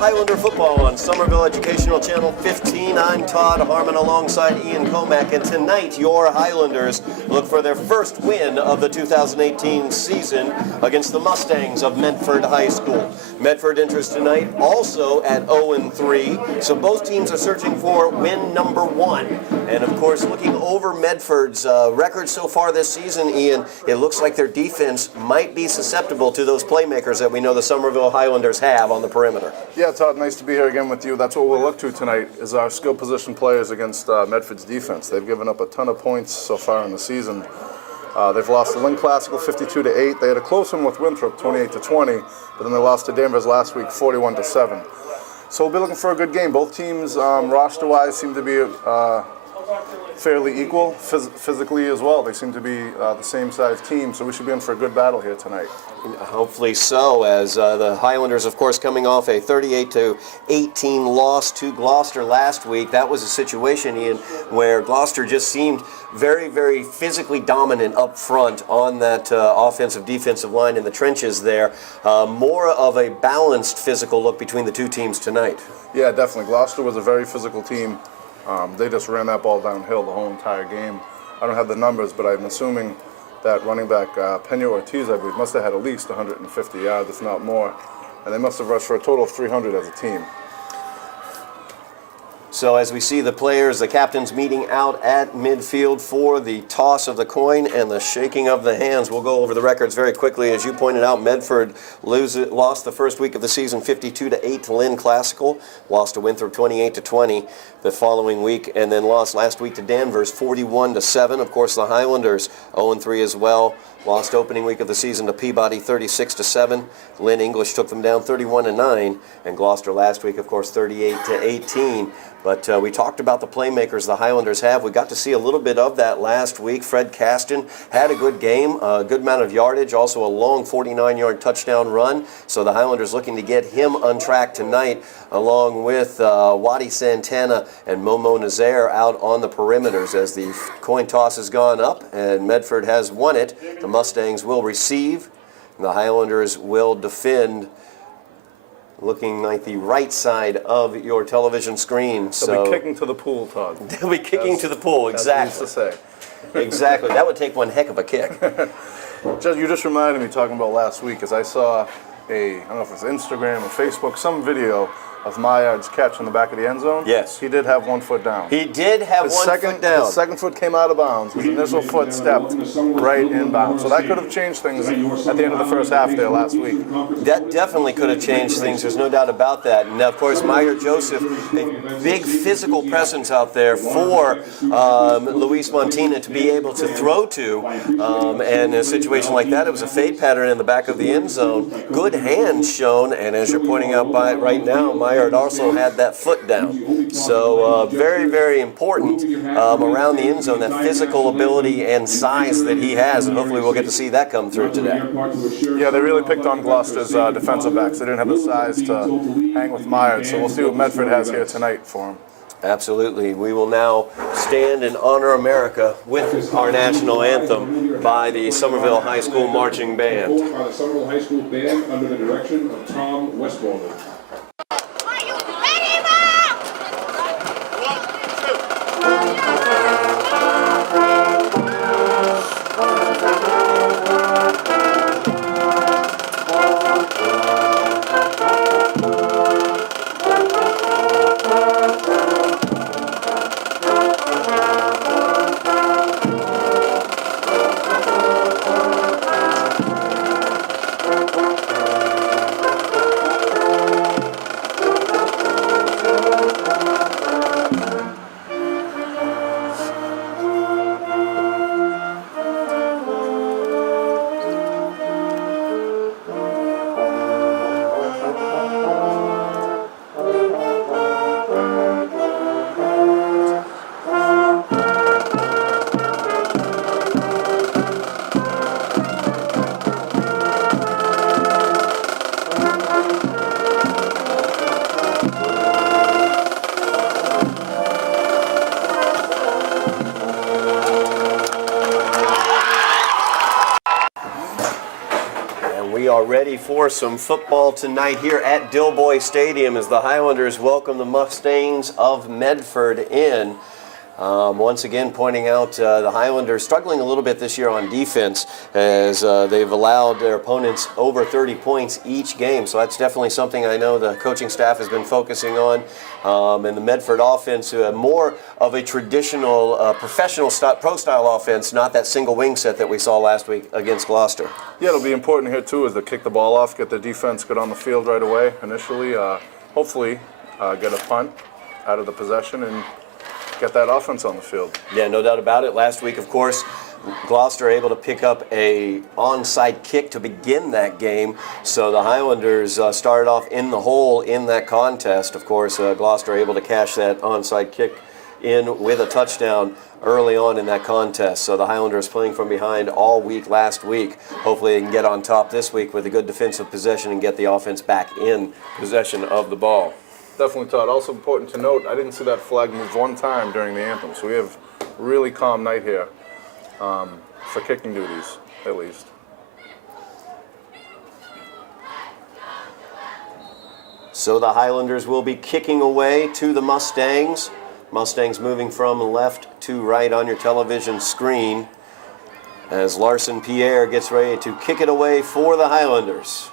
Highlander football on Somerville Educational Channel 15. I'm Todd Harmon alongside Ian Comack, and tonight your Highlanders look for their first win of the 2018 season against the Mustangs of Medford High School. Medford enters tonight also at 0-3, so both teams are searching for win number 1. And of course, looking over Medford's record so far this season, Ian, it looks like their defense might be susceptible to those playmakers that we know the Somerville Highlanders have on the perimeter. Yeah, Todd, nice to be here again with you. That's what we'll look to tonight is our skill position players against Medford's defense. They've given up a ton of points so far in the season. They've lost the Lynn Classical 52-8. They had a close one with Winthrop 28-20, but then they lost to Danvers last week 41-7. So we'll be looking for a good game. Both teams, roster-wise, seem to be fairly equal, physically as well. They seem to be the same size team, so we should be in for a good battle here tonight. Hopefully so, as the Highlanders, of course, coming off a 38-18 loss to Gloucester last week. That was a situation, Ian, where Gloucester just seemed very, very physically dominant up front on that offensive defensive line in the trenches there. More of a balanced physical look between the two teams tonight. Yeah, definitely. Gloucester was a very physical team. They just ran that ball downhill the whole entire game. I don't have the numbers, but I'm assuming that running back Pena Ortiz, I believe, must have had at least 150 yards, if not more. And they must have rushed for a total of 300 as a team. So as we see the players, the captains meeting out at midfield for the toss of the coin and the shaking of the hands. We'll go over the records very quickly. As you pointed out, Medford lost the first week of the season 52-8 to Lynn Classical, lost to Winthrop 28-20 the following week, and then lost last week to Danvers 41-7. Of course, the Highlanders 0-3 as well. Lost opening week of the season to Peabody 36-7. Lynn English took them down 31-9, and Gloucester last week, of course, 38-18. But we talked about the playmakers the Highlanders have. We got to see a little bit of that last week. Fred Caston had a good game, a good amount of yardage, also a long 49-yard touchdown run. So the Highlanders looking to get him on track tonight, along with Wadi Santana and Momo Nazaire out on the perimeters as the coin toss has gone up and Medford has won it. The Mustangs will receive, and the Highlanders will defend, looking like the right side of your television screen. They'll be kicking to the pool, Todd. They'll be kicking to the pool, exactly. That's what I used to say. Exactly. That would take one heck of a kick. You just reminded me talking about last week, as I saw I don't know if it's Instagram or Facebook, some video of Maillard's catch in the back of the end zone. Yes. He did have 1 foot down. He did have one foot down. His second foot came out of bounds. His initial foot stepped right in bounds. So that could have changed things at the end of the first half there last week. That definitely could have changed things. There's no doubt about that. And, of course, Meyer Joseph, a big physical presence out there for Luis Montina to be able to throw to. And in a situation like that, it was a fade pattern in the back of the end zone. Good hands shown, and as you're pointing out right now, Meyer also had that foot down. So very, very important around the end zone, that physical ability and size that he has, and hopefully we'll get to see that come through today. Yeah, they really picked on Gloucester's defensive backs. They didn't have the size to hang with Meyer, so we'll see what Medford has here tonight for him. Absolutely. We will now stand and honor America with our national anthem by the Somerville High School Marching Band. By the Somerville High School Band under the direction of Tom Westwalder. ready for some football tonight here at Dilboy Stadium as the Highlanders welcome the Mustangs of Medford in. Once again, pointing out the Highlanders struggling a little bit this year on defense as they've allowed their opponents over 30 points each game. So that's definitely something I know the coaching staff has been focusing on. And the Medford offense, more of a traditional professional pro-style offense, not that single wing set that we saw last week against Gloucester. Yeah, it'll be important here too is to kick the ball off, get the defense good on the field right away initially. Hopefully get a punt out of the possession and get that offense on the field. Yeah, no doubt about it. Last week, of course, Gloucester able to pick up a onside kick to begin that game. So the Highlanders started off in the hole in that contest. Of course, Gloucester able to cash that onside kick in with a touchdown early on in that contest. So the Highlanders playing from behind all week last week. Hopefully they can get on top this week with a good defensive possession and get the offense back in possession of the ball. Definitely, Todd. Also important to note, I didn't see that flag move one time during the anthem. So we have a really calm night here for kicking duties, at least. So the Highlanders will be kicking away to the Mustangs. Mustangs moving from left to right on your television screen as Larson Pierre gets ready to kick it away for the Highlanders.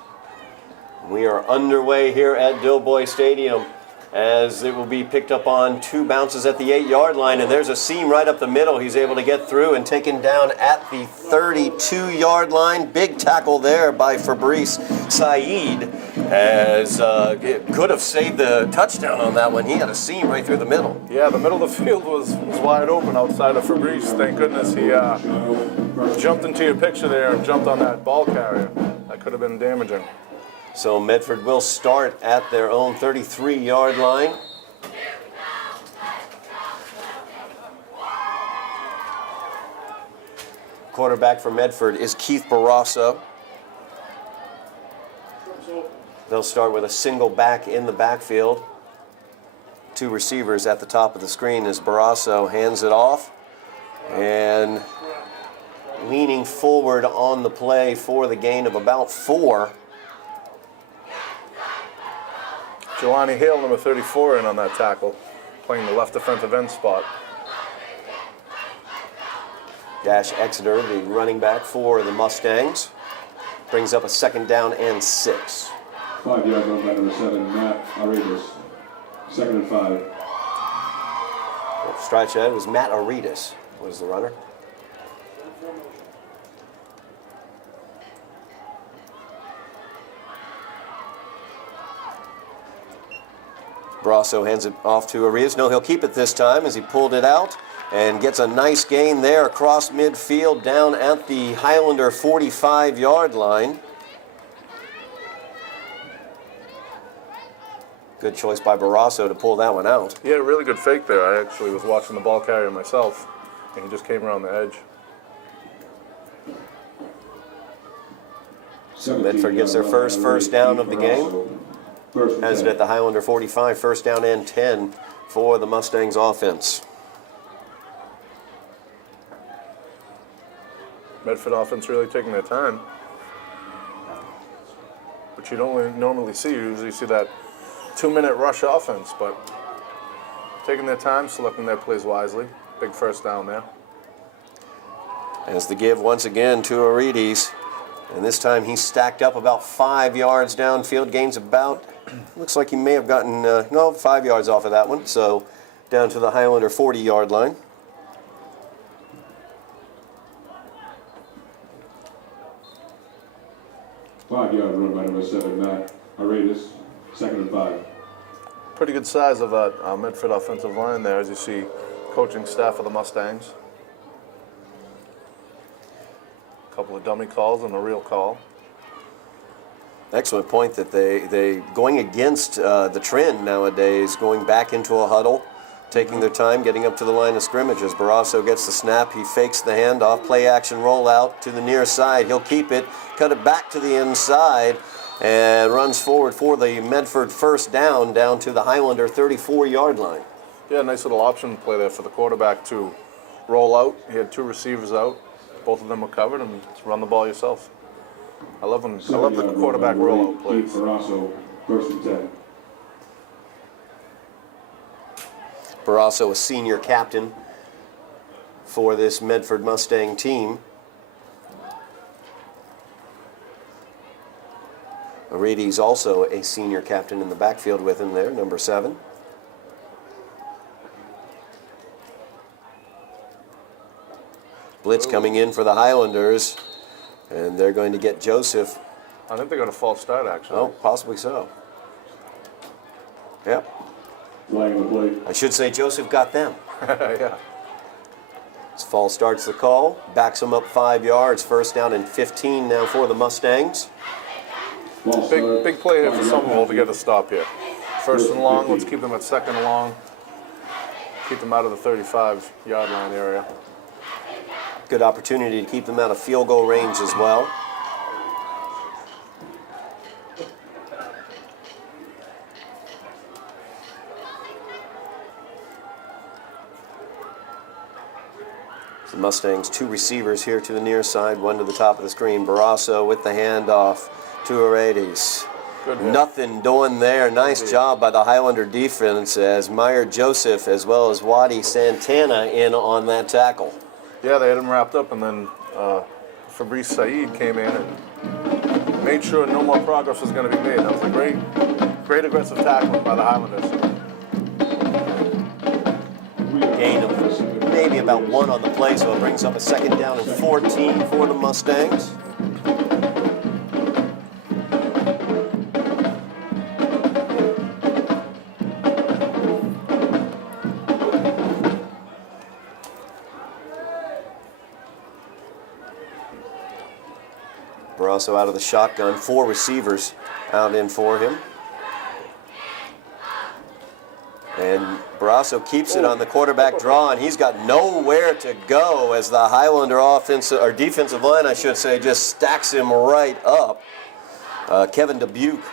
We are underway here at Dilboy Stadium as it will be picked up on 2 bounces at the 8-yard line, and there's a seam right up the middle. He's able to get through and taken down at the 32-yard line. Big tackle there by Fabrice Saeed as it could have saved the touchdown on that one. He had a seam right through the middle. Yeah, the middle of the field was wide open outside of Fabrice. Thank goodness he jumped into your picture there and jumped on that ball carrier. That could have been damaging. So Medford will start at their own 33-yard line. Quarterback for Medford is Keith Barrasso. They'll start with a single back in the backfield. 2 receivers at the top of the screen as Barrasso hands it off. And leaning forward on the play for the gain of about 4. Jelani Hale, number 34, in on that tackle, playing the left defensive end spot. Dash Exeter, the running back for the Mustangs, brings up a 2nd down and 6. 5-yard run by number 7, Matt Aretas. 2nd and 5. Stretch ahead was Matt Aretas was the runner. Barrasso hands it off to Arias. No, he'll keep it this time as he pulled it out and gets a nice gain there across midfield down at the Highlander 45-yard line. Good choice by Barrasso to pull that one out. Yeah, really good fake there. I actually was watching the ball carrier myself, and he just came around the edge. So Medford gets their first down of the game. Has it at the Highlander 45, 1st down and 10 for the Mustangs offense. Medford offense really taking their time, which you don't normally see. You usually see that 2-minute rush offense, but taking their time, selecting their plays wisely. Big 1st down there. As the give once again to Arides. And this time he's stacked up about 5 yards downfield, gains about, looks like he may have gotten, 5 yards off of that one. So down to the Highlander 40-yard line. Five-yard run by number 7, Matt Aretas. 2nd and 5. Pretty good size of that Medford offensive line there, as you see coaching staff of the Mustangs. Couple of dummy calls and a real call. Excellent point that they going against the trend nowadays, going back into a huddle, taking their time, getting up to the line of scrimmage. As Barrasso gets the snap, he fakes the handoff, play action rollout to the near side. He'll keep it, cut it back to the inside, and runs forward for the Medford 1st down to the Highlander 34-yard line. Yeah, nice little option play there for the quarterback to roll out. He had 2 receivers out. Both of them were covered, and run the ball yourself. I love the quarterback rollout plays. Barrasso, 1st and 10. Barrasso, a senior captain for this Medford Mustang team. Arides also a senior captain in the backfield with him there, number 7. Blitz coming in for the Highlanders, and they're going to get Joseph. I think they got a false start, actually. Oh, possibly so. Yep. Flag on the play. I should say Joseph got them. Yeah. As false starts the call, backs them up 5 yards, 1st down and 15 now for the Mustangs. Big play here for Somerville to get a stop here. 1st and long, let's keep them at 2nd and long. Keep them out of the 35-yard line area. Good opportunity to keep them out of field goal range as well. The Mustangs, 2 receivers here to the near side, 1 to the top of the screen. Barrasso with the handoff to Arides. Nothing doing there. Nice job by the Highlander defense as Meyer Joseph as well as Wadi Santana in on that tackle. Yeah, they had him wrapped up, and then Fabrice Saeed came in and made sure no more progress was going to be made. That was a great aggressive tackling by the Highlanders. Gain of maybe about 1 on the play, so it brings up a 2nd down and 14 for the Mustangs. Barrasso out of the shotgun, 4 receivers out in for him. And Barrasso keeps it on the quarterback draw, and he's got nowhere to go as the Highlander defensive line, I should say, just stacks him right up. Kevin Dubuque,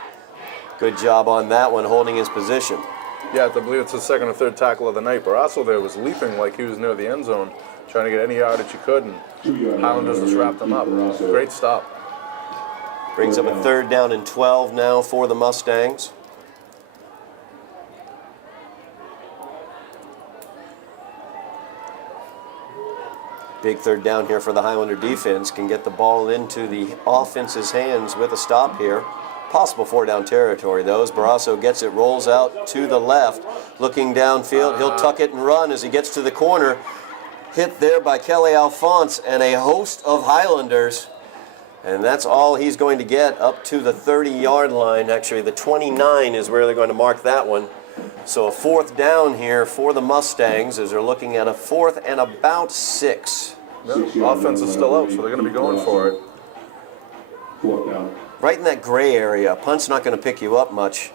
good job on that one, holding his position. Yeah, I believe it's his 2nd or 3rd tackle of the night. Barrasso there was leaping like he was near the end zone, trying to get any yardage he could, and Highlanders just wrapped him up. Great stop. Brings up a 3rd down and 12 now for the Mustangs. Big 3rd down here for the Highlander defense. Can get the ball into the offense's hands with a stop here. Possible 4-down territory, though, as Barrasso gets it, rolls out to the left. Looking downfield, he'll tuck it and run as he gets to the corner. Hit there by Kelly Alphonse and a host of Highlanders. And that's all he's going to get up to the 30-yard line. Actually, the 29 is where they're going to mark that one. So a 4th down here for the Mustangs as they're looking at a 4th and about 6. Yeah, offense is still out, so they're going to be going for it. 4th down. Right in that gray area. A punt's not going to pick you up much,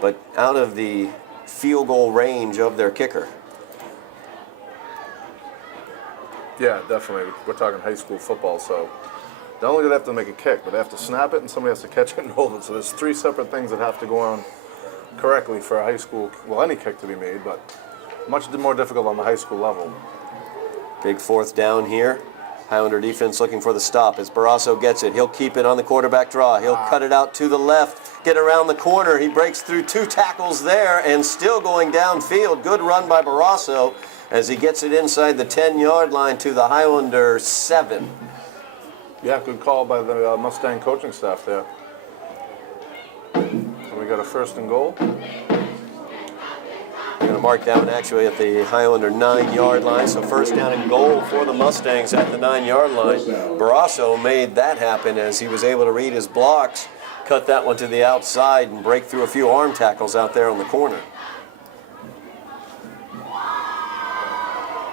but out of the field goal range of their kicker. Yeah, definitely. We're talking high school football, so not only do they have to make a kick, but they have to snap it and somebody has to catch it and hold it. So there's 3 separate things that have to go on correctly for a high school, well, any kick to be made, but much more difficult on the high school level. Big 4th down here. Highlander defense looking for the stop as Barrasso gets it. He'll keep it on the quarterback draw. He'll cut it out to the left, get around the corner. He breaks through 2 tackles there and still going downfield. Good run by Barrasso as he gets it inside the 10-yard line to the Highlander 7. Yeah, good call by the Mustang coaching staff there. And we got a 1st and goal. We're going to mark that one actually at the Highlander 9-yard line. So 1st down and goal for the Mustangs at the 9-yard line. Barrasso made that happen as he was able to read his blocks, cut that one to the outside, and break through a few arm tackles out there on the corner.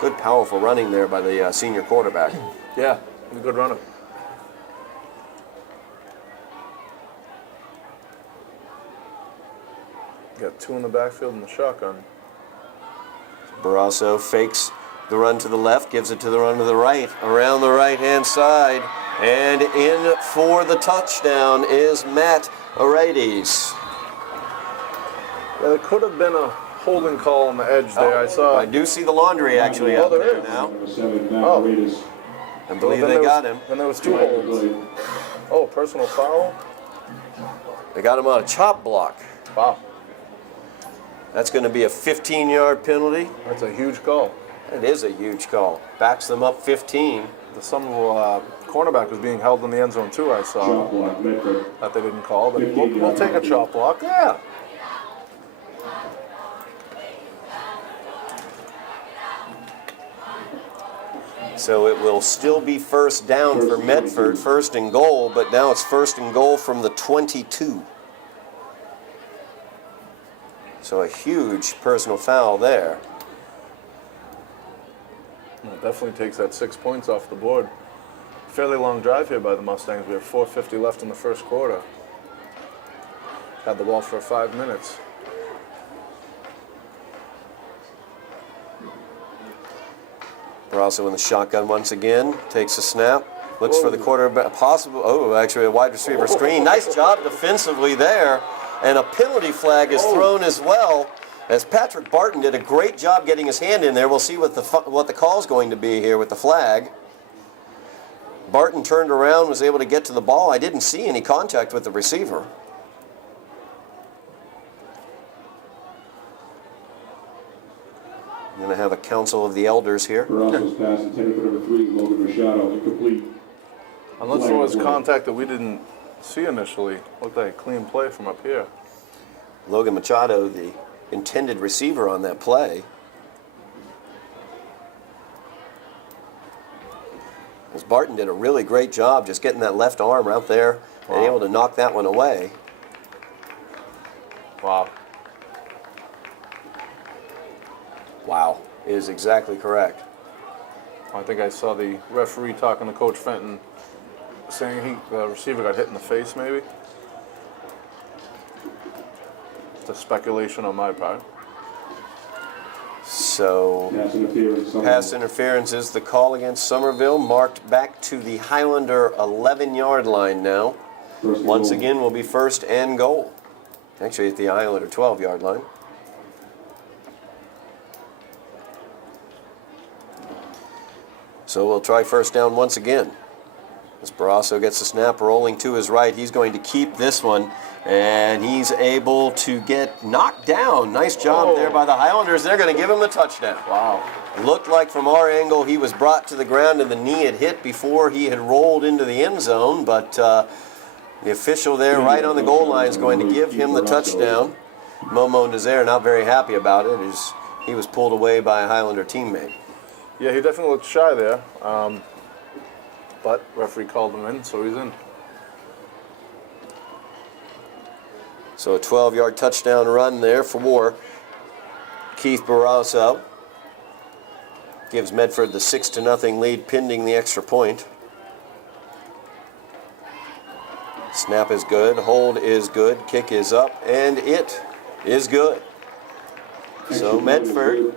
Good, powerful running there by the senior quarterback. Yeah, he's a good runner. Got 2 in the backfield in the shotgun. Barrasso fakes the run to the left, gives it to the run to the right, around the right-hand side, and in for the touchdown is Matt Arides. Yeah, there could have been a holding call on the edge there. I do see the laundry actually out there now. Number 7, Matt Oh. Arides. I believe they got him. And there was 2 holds. Oh, personal foul? They got him on a chop block. Wow. That's going to be a 15-yard penalty. That's a huge call. It is a huge call. Backs them up 15. The Somerville cornerback was being held in the end zone too, I saw. Chop block, Medford. That they didn't call, but we'll take a chop block. Yeah. So it will still be first down for Medford, first and goal, but now it's first and goal from the 22. So a huge personal foul there. Well, it definitely takes that 6 points off the board. Fairly long drive here by the Mustangs. We have 4:50 left in the first quarter. Had the ball for 5 minutes. Barrasso in the shotgun once again, takes a snap, looks for the quarterback, actually a wide receiver screen. Nice job defensively there, and a penalty flag is thrown as well, as Patrick Barton did a great job getting his hand in there. We'll see what the call's going to be here with the flag. Barton turned around, was able to get to the ball. I didn't see any contact with the receiver. I'm going to have a council of the elders here. Barrasso's pass intended for number 3, Logan Machado, incomplete. Unless there was contact that we didn't see initially. Looked like a clean play from up here. Logan Machado, the intended receiver on that play. As Barton did a really great job just getting that left arm out there and able to knock that one away. Wow. Wow, is exactly correct. I think I saw the referee talking to Coach Fenton, saying the receiver got hit in the face, maybe. It's a speculation on my part. So, Pass interference. pass interference is the call against Somerville, marked back to the Highlander 11-yard line now. First and Once goal. again will be first and goal. Actually, at the Highlander 12-yard line. So we'll try first down once again. As Barrasso gets the snap rolling to his right, he's going to keep this one, and he's able to get knocked down. Nice job there by the Highlanders. They're going to give him the touchdown. Wow. Looked like from our angle he was brought to the ground and the knee had hit before he had rolled into the end zone, but the official there right on the goal line is going to give him the touchdown. Momo Nazaire not very happy about it as he was pulled away by a Highlander teammate. Yeah, he definitely looked shy there. But referee called him in, so he's in. So a 12-yard touchdown run there for Keith Barrasso. Gives Medford the 6-0 lead pending the extra point. Snap is good, hold is good, kick is up, and it is good. So Medford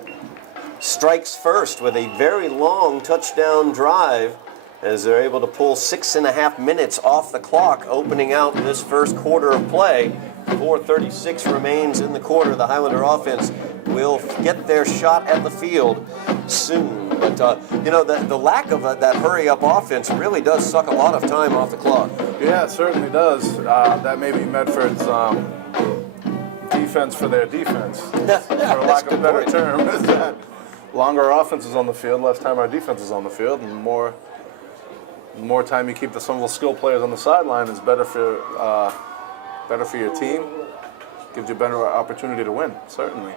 strikes first with a very long touchdown drive as they're able to pull 6.5 minutes off the clock, opening out this first quarter of play. 4:36 remains in the quarter. The Highlander offense will get their shot at the field soon. But, the lack of that hurry-up offense really does suck a lot of time off the clock. Yeah, it certainly does. That may be Medford's defense for their defense, for lack of a better term. Is that longer offense is on the field, less time our defense is on the field, and more time you keep the Somerville skill players on the sideline is better for your team. Gives you a better opportunity to win, certainly.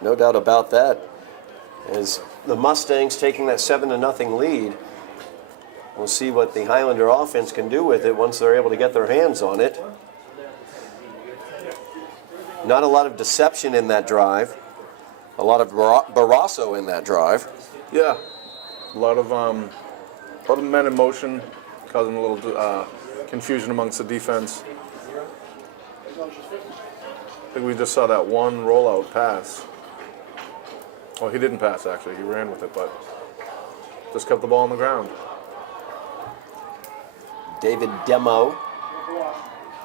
No doubt about that. As the Mustangs taking that 7-0 lead, we'll see what the Highlander offense can do with it once they're able to get their hands on it. Not a lot of deception in that drive. A lot of Barrasso in that drive. Yeah, a lot of men in motion, causing a little confusion amongst the defense. I think we just saw that one rollout pass. Oh, he didn't pass, actually. He ran with it, but just kept the ball on the ground. David Demo,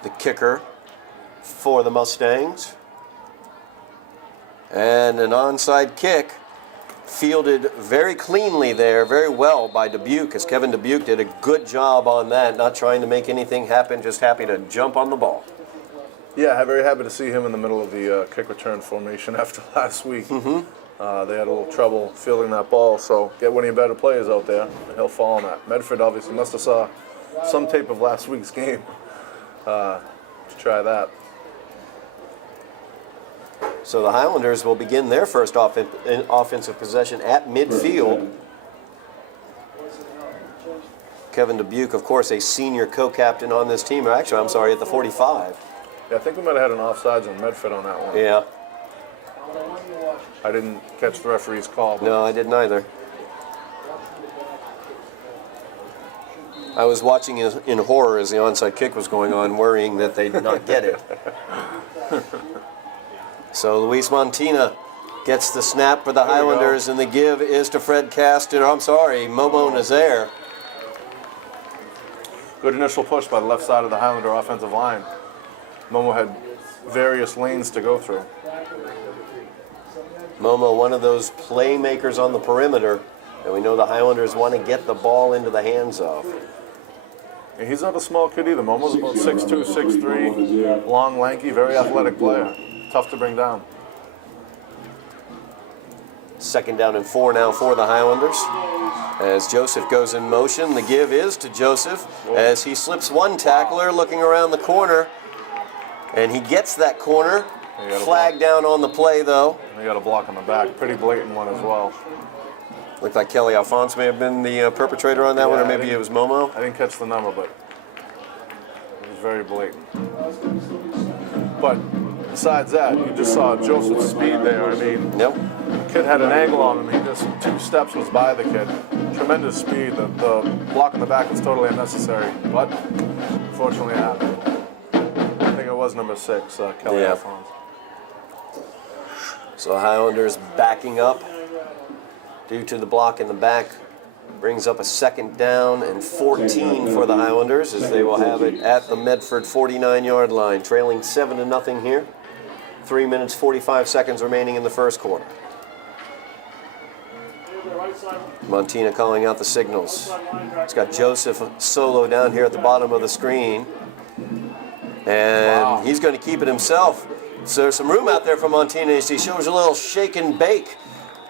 the kicker for the Mustangs. And an onside kick fielded very cleanly there, very well by Dubuque, as Kevin Dubuque did a good job on that, not trying to make anything happen, just happy to jump on the ball. Yeah, very happy to see him in the middle of the kick return formation after last week. They had a little trouble fielding that ball, so get one of your better players out there, and he'll fall on that. Medford obviously must have saw some tape of last week's game to try that. So the Highlanders will begin their first offensive possession at midfield. Kevin Dubuque, of course, a senior co-captain on this team. Actually, I'm sorry, at the 45. Yeah, I think we might have had an offsides on Medford on that one. Yeah. I didn't catch the referee's call. No, I didn't either. I was watching in horror as the onside kick was going on, worrying that they'd not get it. So Luis Montina gets the snap for the Highlanders, and the give is to Fred Caston. I'm sorry, Momo Nazaire. Good initial push by the left side of the Highlander offensive line. Momo had various lanes to go through. Momo, one of those playmakers on the perimeter, and we know the Highlanders want to get the ball into the hands of. And he's not a small kid either. Momo's about 6'2", 6'3", long, lanky, very athletic player. Tough to bring down. 2nd down and 4 now for the Highlanders. As Joseph goes in motion, the give is to Joseph as he slips one tackler looking around the corner. And he gets that corner. Flag down on the play, though. He got a block on the back. Pretty blatant one as well. Looked like Kelly Alphonse may have been the perpetrator on that one, or maybe it was Momo. I didn't catch the number, but it was very blatant. But besides that, you just saw Joseph's speed there. I mean, Nope. the kid had an angle on him. He just 2 steps was by the kid. Tremendous speed. The block in the back was totally unnecessary, but unfortunately it happened. I think it was number 6, Kelly Alphonse. So the Highlanders backing up due to the block in the back. Brings up a 2nd down and 14 for the Highlanders, as they will have it at the Medford 49-yard line, trailing 7-0 here. 3 minutes, 45 seconds remaining in the first quarter. Montina calling out the signals. It's got Joseph solo down here at the bottom of the screen. And he's going to keep it himself. So there's some room out there for Montina. He shows a little shake and bake.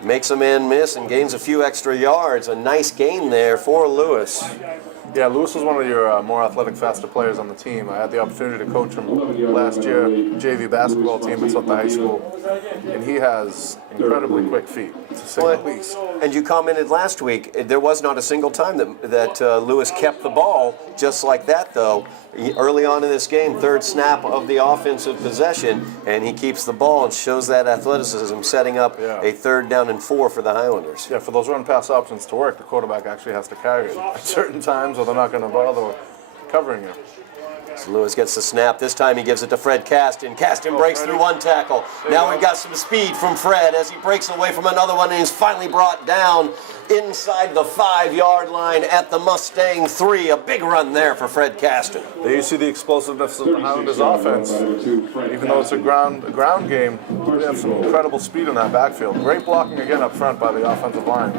Makes a man miss and gains a few extra yards. A nice gain there for Lewis. Yeah, Lewis was one of your more athletic, faster players on the team. I had the opportunity to coach him last year, JV basketball team at Sutton High School, and he has incredibly quick feet, to say the least. And you commented last week, there was not a single time that Lewis kept the ball just like that, though. Early on in this game, 3rd snap of the offensive possession, and he keeps the ball and shows that athleticism, setting up a 3rd down and 4 for the Highlanders. Yeah, for those run-pass options to work, the quarterback actually has to carry it at certain times, or they're not going to bother covering you. So Lewis gets the snap. This time he gives it to Fred Caston. Caston breaks through one tackle. Now we've got some speed from Fred as he breaks away from another one, and he's finally brought down inside the 5-yard line at the Mustang 3. A big run there for Fred Caston. There you see the explosiveness of the Highlanders offense. Even though it's a ground game, they have some incredible speed in that backfield. Great blocking again up front by the offensive line.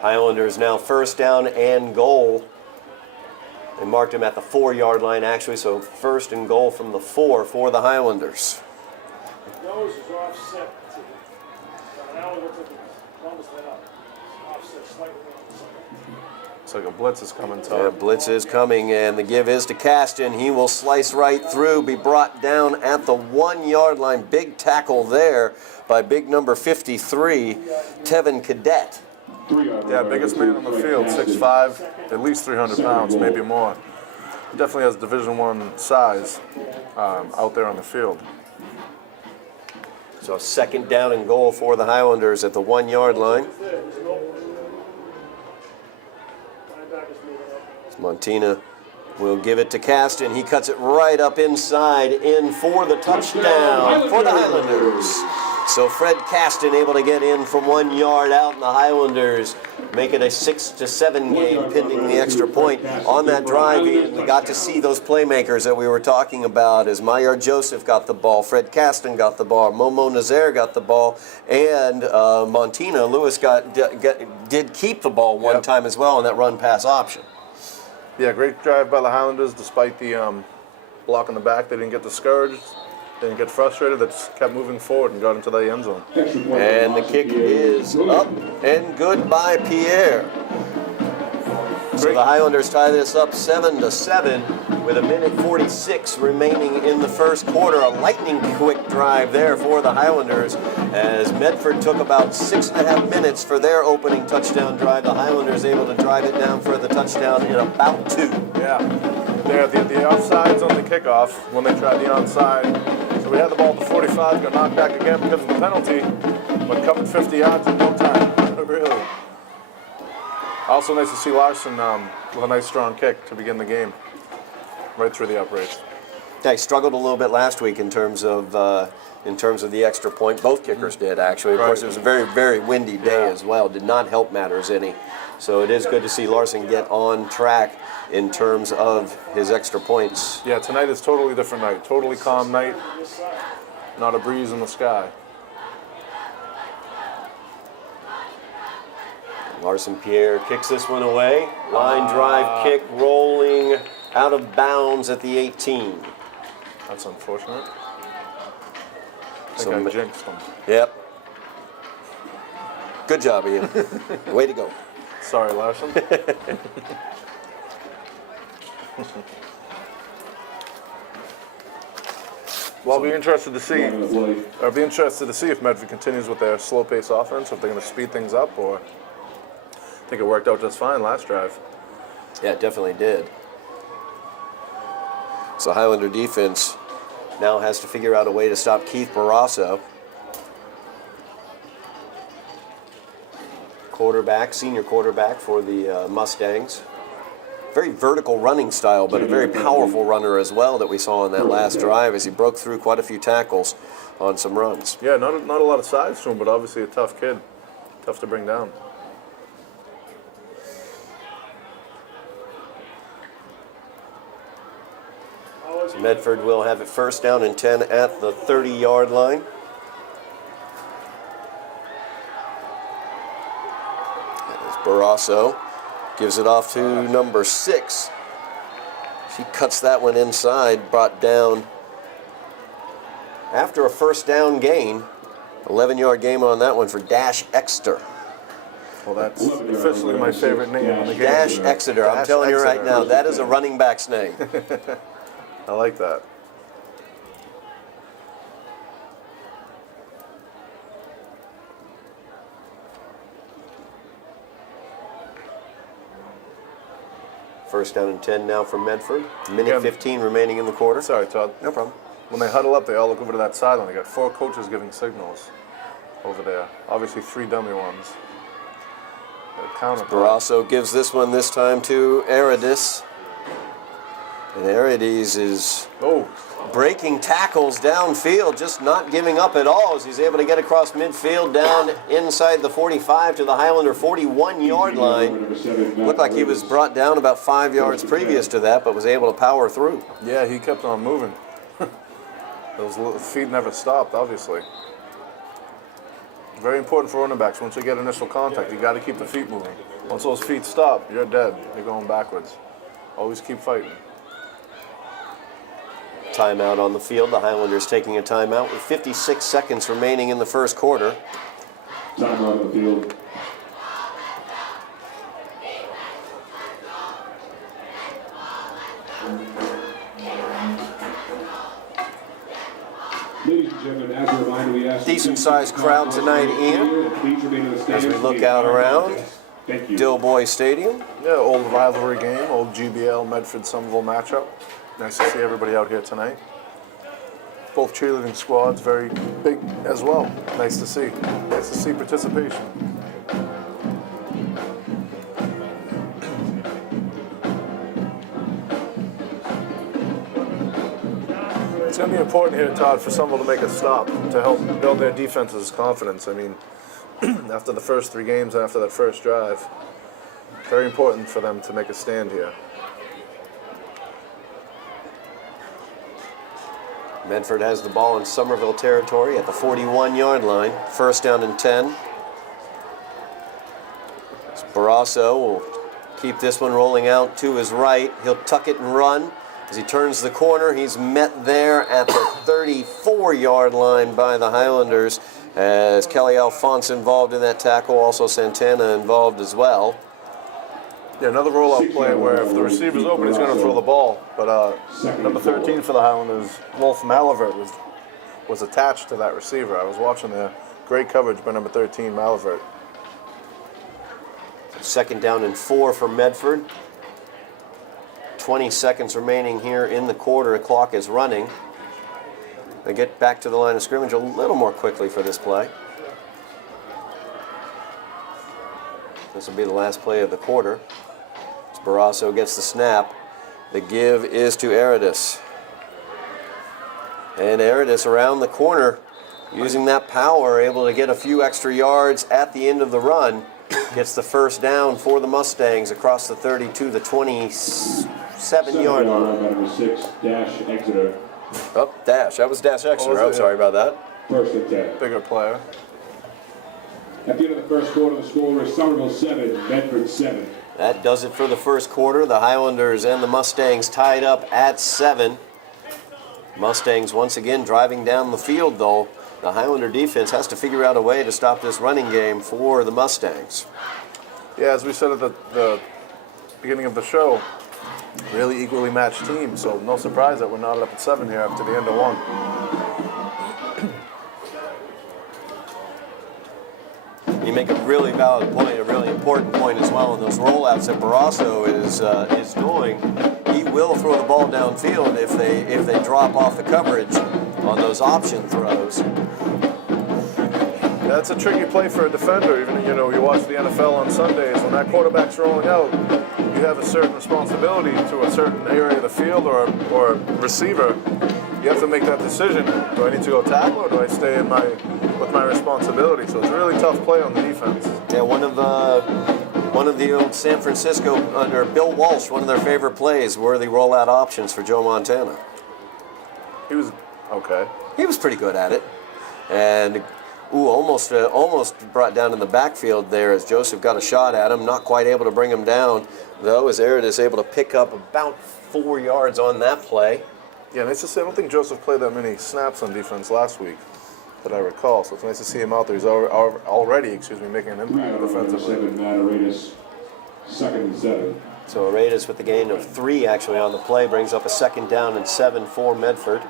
Highlanders now 1st down and goal. They marked him at the 4-yard line, actually, so 1st and goal from the 4 for the Highlanders. It's like a blitz is coming, Todd. Yeah, blitz is coming, and the give is to Caston. He will slice right through, be brought down at the 1-yard line. Big tackle there by big number 53, Tevin Cadet. Yeah, biggest man on the field, 6'5", at least 300 pounds, maybe more. He definitely has Division I size out there on the field. So 2nd down and goal for the Highlanders at the 1-yard line. Montina will give it to Caston. He cuts it right up inside, in for the touchdown for the Highlanders. So Fred Caston able to get in from 1 yard out, and the Highlanders make it a 6-7 game pending the extra point. On that drive, Ian, we got to see those playmakers that we were talking about as Maillard Joseph got the ball, Fred Caston got the ball, Momo Nazaire got the ball, and Montina Lewis did keep the ball one time as well on that run pass option. Yeah, great drive by the Highlanders despite the block in the back. They didn't get discouraged. They didn't get frustrated. They just kept moving forward and got into the end zone. And the kick is up and good by Pierre. So the Highlanders tie this up 7-7 with 1:46 remaining in the first quarter. A lightning quick drive there for the Highlanders as Medford took about 6.5 minutes for their opening touchdown drive. The Highlanders able to drive it down for the touchdown in about 2. Yeah, they're the offsides on the kickoff when they tried the onside. So we had the ball at the 45, got knocked back again because of the penalty, but covered 50 yards in no time. Really. Also nice to see Larson with a nice strong kick to begin the game, right through the uprights. Yeah, he struggled a little bit last week in terms of the extra point. Both kickers did, actually. Of course, it was a very, very windy day as well. Did not help matters any. So it is good to see Larson get on track in terms of his extra points. Yeah, tonight is totally different night. Totally calm night. Not a breeze in the sky. Larson Pierre kicks this one away. Line drive kick rolling out of bounds at the 18. That's unfortunate. I So think I jinxed him. Yep. Good job, Ian. Way to go. Sorry, Larson. Well, I'll be interested to see. I'll be interested to see if Medford continues with their slow-paced offense, if they're going to speed things up, or I think it worked out just fine last drive. Yeah, it definitely did. So Highlander defense now has to figure out a way to stop Keith Barrasso. Senior quarterback for the Mustangs. Very vertical running style, but a very powerful runner as well that we saw on that last drive as he broke through quite a few tackles on some runs. Yeah, not a lot of size to him, but obviously a tough kid. Tough to bring down. So Medford will have it first down and 10 at the 30-yard line. As Barrasso gives it off to number 6. She cuts that one inside, brought down after a first down gain. 11-yard game on that one for Dash Exeter. Well, that's officially my favorite name in the game. Dash Exeter. I'm telling you right now, that is a running back's name. I like that. First down and 10 now for Medford. Minute 15 remaining in the quarter. Sorry, Todd. No problem. When they huddle up, they all look over to that sideline. They got 4 coaches giving signals over there. Obviously 3 dummy ones. Barrasso gives this one this time to Aridis. And Aridis is breaking tackles downfield, just not giving up at all as he's able to get across midfield down inside the 45 to the Highlander 41-yard line. Looked like he was brought down about 5 yards previous to that, but was able to power through. Yeah, he kept on moving. Those feet never stopped, obviously. Very important for running backs. Once you get initial contact, you got to keep the feet moving. Once those feet stop, you're dead. You're going backwards. Always keep fighting. Timeout on the field. The Highlanders taking a timeout with 56 seconds remaining in the first quarter. Timeout on the field. Ladies and gentlemen, as a reminder, we ask decent-sized crowd tonight, Ian, as we look out around Dilboy Stadium. Yeah, old rivalry game, old GBL Medford-Somerville matchup. Nice to see everybody out here tonight. Both cheerleading squads very big as well. Nice to see. Nice to see participation. It's going to be important here, Todd, for Somerville to make a stop to help build their defense's confidence. I mean, after the first 3 games and after that first drive, very important for them to make a stand here. Medford has the ball in Somerville territory at the 41-yard line. First down and 10. Barrasso will keep this one rolling out to his right. He'll tuck it and run. As he turns the corner, he's met there at the 34-yard line by the Highlanders, as Kelly Alphonse involved in that tackle, also Santana involved as well. Yeah, another rollout play where if the receiver's open, he's going to throw the ball. But number 13 for the Highlanders, Wolf Malivert, was attached to that receiver. I was watching there. Great coverage by number 13, Malivert. Second down and 4 for Medford. 20 seconds remaining here in the quarter. The clock is running. They get back to the line of scrimmage a little more quickly for this play. This will be the last play of the quarter. As Barrasso gets the snap. The give is to Aridis. And Aridis around the corner, using that power, able to get a few extra yards at the end of the run. Gets the first down for the Mustangs across the 32, the 27-yard line. Number 6, Dash Exeter. Oh, Dash. That was Dash Exeter. I'm sorry about that. First and 10. Bigger player. At the end of the first quarter, the score is Somerville 7, Medford 7. That does it for the first quarter. The Highlanders and the Mustangs tied up at 7. Mustangs once again driving down the field, though. The Highlander defense has to figure out a way to stop this running game for the Mustangs. Yeah, as we said at the beginning of the show, really equally matched team, so no surprise that we're not up at 7 here after the end of 1. You make a really valid point, a really important point as well. In those rollouts that Barrasso is doing, he will throw the ball downfield if they drop off the coverage on those option throws. Yeah, that's a tricky play for a defender. Even you watch the NFL on Sundays, when that quarterback's rolling out, you have a certain responsibility to a certain area of the field or receiver. You have to make that decision. Do I need to go tackle or do I stay with my responsibility? So it's a really tough play on the defense. Yeah, one of the old San Francisco under Bill Walsh, one of their favorite plays were the rollout options for Joe Montana. He was okay. He was pretty good at it, and almost brought down in the backfield there as Joseph got a shot at him. Not quite able to bring him down, though, as Aridis able to pick up about 4 yards on that play. Yeah, nice to see. I don't think Joseph played that many snaps on defense last week that I recall, so it's nice to see him out there. He's already making an impact defensively. 7, Matt Aridis. Second and 7. So Aridis with the gain of 3 actually on the play brings up a second down and 7 for Medford.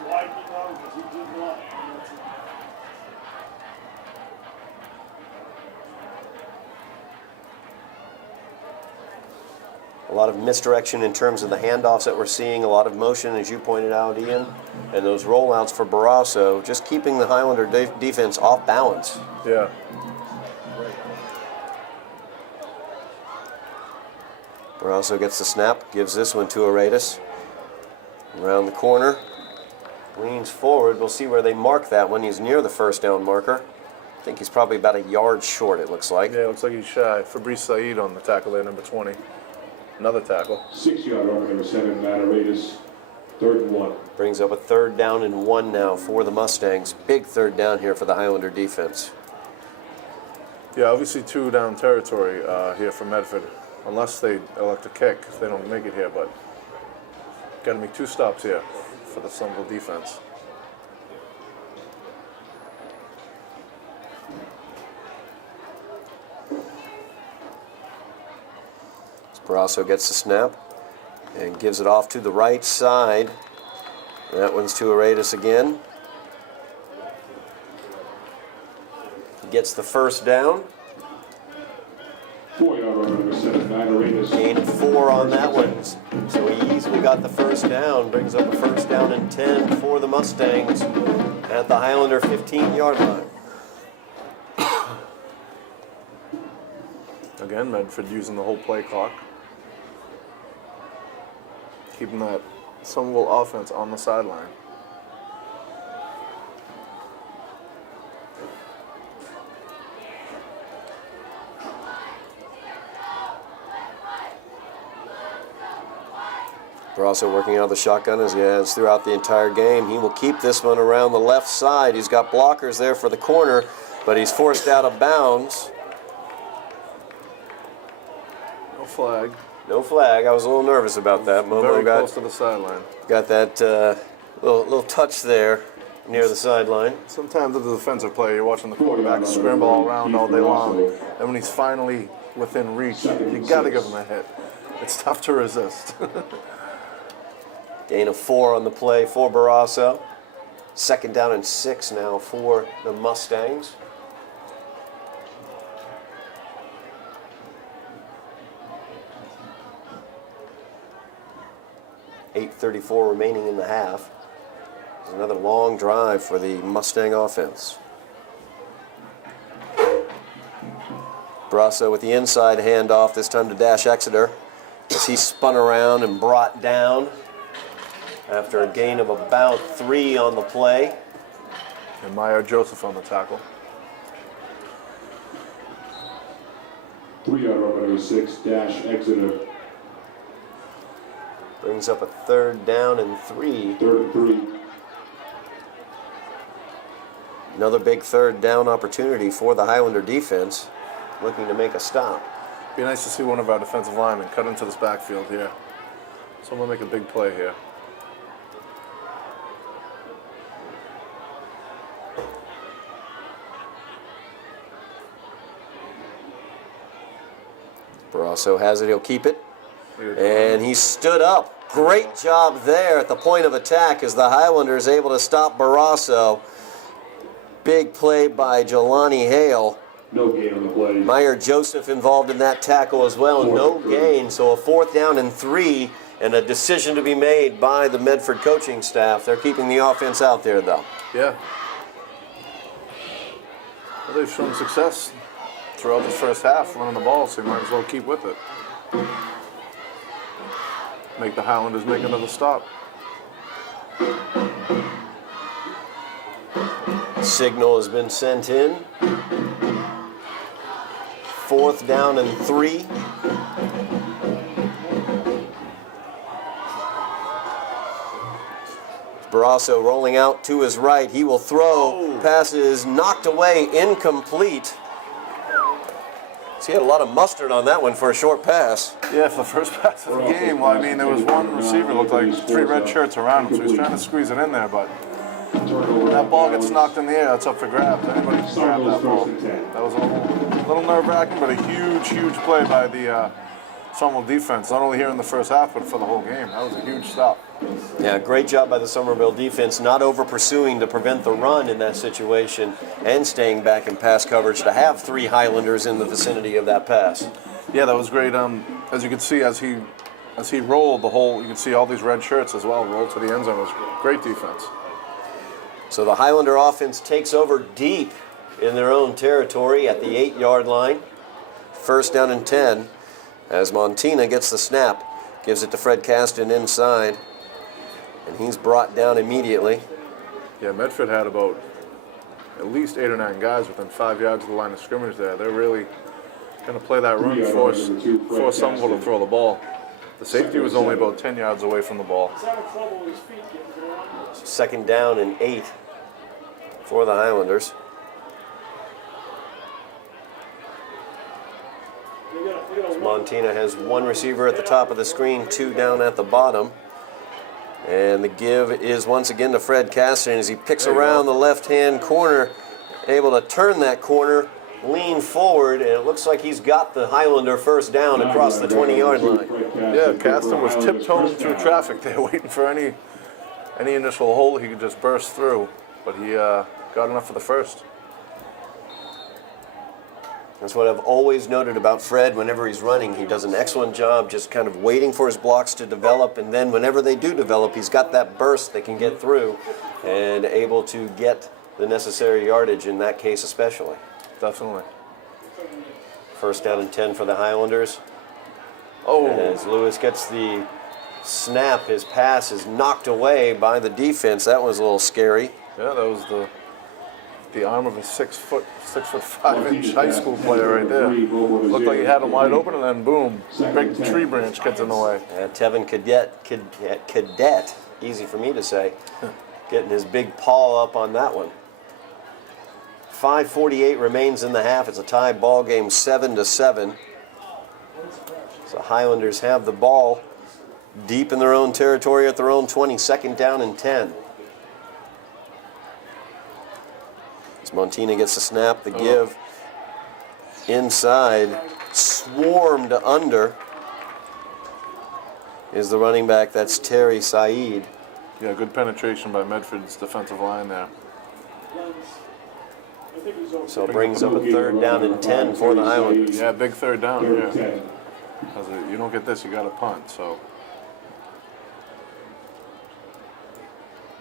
A lot of misdirection in terms of the handoffs that we're seeing, a lot of motion, as you pointed out, Ian, and those rollouts for Barrasso, just keeping the Highlander defense off balance. Yeah. Barrasso gets the snap, gives this one to Aridis. Around the corner, leans forward. We'll see where they mark that when he's near the first down marker. I think he's probably about a yard short, it looks like. Yeah, it looks like he's shy. Fabrice Said on the tackle there, number 20. Another tackle. 6-yard run, number 7, Matt Aridis. 3rd and 1. Brings up a 3rd down and 1 now for the Mustangs. Big 3rd down here for the Highlander defense. Yeah, obviously 2 down territory here for Medford, unless they elect a kick if they don't make it here, but got to make 2 stops here for the Somerville defense. Barrasso gets the snap and gives it off to the right side. That one's to Aridis again. He gets the first down. 4-yard run, number 7, Matt Aridis. Gain of 4 on that one. So he easily got the first down. Brings up a first down and 10 for the Mustangs at the Highlander 15-yard line. Again, Medford using the whole play clock. Keeping that Somerville offense on the sideline. Barrasso working out of the shotgun as he has throughout the entire game. He will keep this one around the left side. He's got blockers there for the corner, but he's forced out of bounds. No flag. No flag. I was a little nervous about that. Momo Very close to the sideline. got that little touch there near the sideline. Sometimes as a defensive player, you're watching the quarterback scramble all around all day long, and when he's finally within reach, you got to give him a hit. It's tough to resist. Gain of 4 on the play for Barrasso. 2nd down and 6 now for the Mustangs. .8:34 remaining in the half. There's another long drive for the Mustang offense. Barrasso with the inside handoff, this time to Dash Exeter, as he spun around and brought down after a gain of about 3 on the play. And Meyer Joseph on the tackle. 3-yard run by number 6, Dash Exeter. Brings up a 3rd down and 3. 3rd and 3. Another big 3rd down opportunity for the Highlander defense, looking to make a stop. Be nice to see one of our defensive linemen cut into this backfield here. Someone make a big play here. Barrasso has it, he'll keep it. And he stood up. Great job there at the point of attack as the Highlanders able to stop Barrasso. Big play by Jelani Hale. No gain on the play. Meyer Joseph involved in that tackle as well. No gain, so a 4th down and 3, and a decision to be made by the Medford coaching staff. They're keeping the offense out there, though. Yeah. Well, they've shown success throughout the first half running the ball, so you might as well keep with it. Make the Highlanders make another stop. Signal has been sent in. 4th down and 3. Barrasso rolling out to his right. He will throw. Passes knocked away, incomplete. So he had a lot of mustard on that one for a short pass. Yeah, for the first pass of the game, well, I mean, there was one receiver looked like 3 red shirts around him, so he's trying to squeeze it in there, but when that ball gets knocked in the air, it's up for grabs. Anybody can grab that ball. That was a little nerve-wracking, but a huge, huge play by the Somerville defense, not only here in the first half, but for the whole game. That was a huge stop. Yeah, great job by the Somerville defense, not over-pursuing to prevent the run in that situation and staying back in pass coverage to have 3 Highlanders in the vicinity of that pass. Yeah, that was great. As you can see, as he rolled you can see all these red shirts as well roll to the end zone. It was great defense. So the Highlander offense takes over deep in their own territory at the 8-yard line. 1st down and 10 as Montina gets the snap, gives it to Fred Caston inside, and he's brought down immediately. Yeah, Medford had about at least 8 or 9 guys within 5 yards of the line of scrimmage there. They're really going to play that run, force Somerville to throw the ball. The safety was only about 10 yards away from the ball. 2nd down and 8 for the Highlanders. Montina has 1 receiver at the top of the screen, 2 down at the bottom. And the give is once again to Fred Caston as he picks around the left-hand corner, able to turn that corner, lean forward, and it looks like he's got the Highlander 1st down across the 20-yard line. Yeah, Caston was tiptoeing through traffic there, waiting for any initial hole he could just burst through, but he got enough for the 1st. That's what I've always noted about Fred. Whenever he's running, he does an excellent job just kind of waiting for his blocks to develop, and then whenever they do develop, he's got that burst that can get through and able to get the necessary yardage in that case especially. Definitely. 1st down and 10 for the Highlanders. Oh. As Lewis gets the snap, his pass is knocked away by the defense. That was a little scary. Yeah, that was the the arm of a 6'5" high school player right there. Looked like he had him wide open, and then boom, big tree branch gets in the way. Tevin Cadet, easy for me to say, getting his big paw up on that one. 5:48 remains in the half. It's a tie ball game, 7-7. So Highlanders have the ball deep in their own territory at their own 20, second down and 10. As Montina gets the snap, the give. Inside, swarmed under, is the running back. That's Terry Saeed. Yeah, good penetration by Medford's defensive line there. So it brings up a third down and 10 for the Highlanders. Yeah, big third down here. You don't get this, you got to punt. So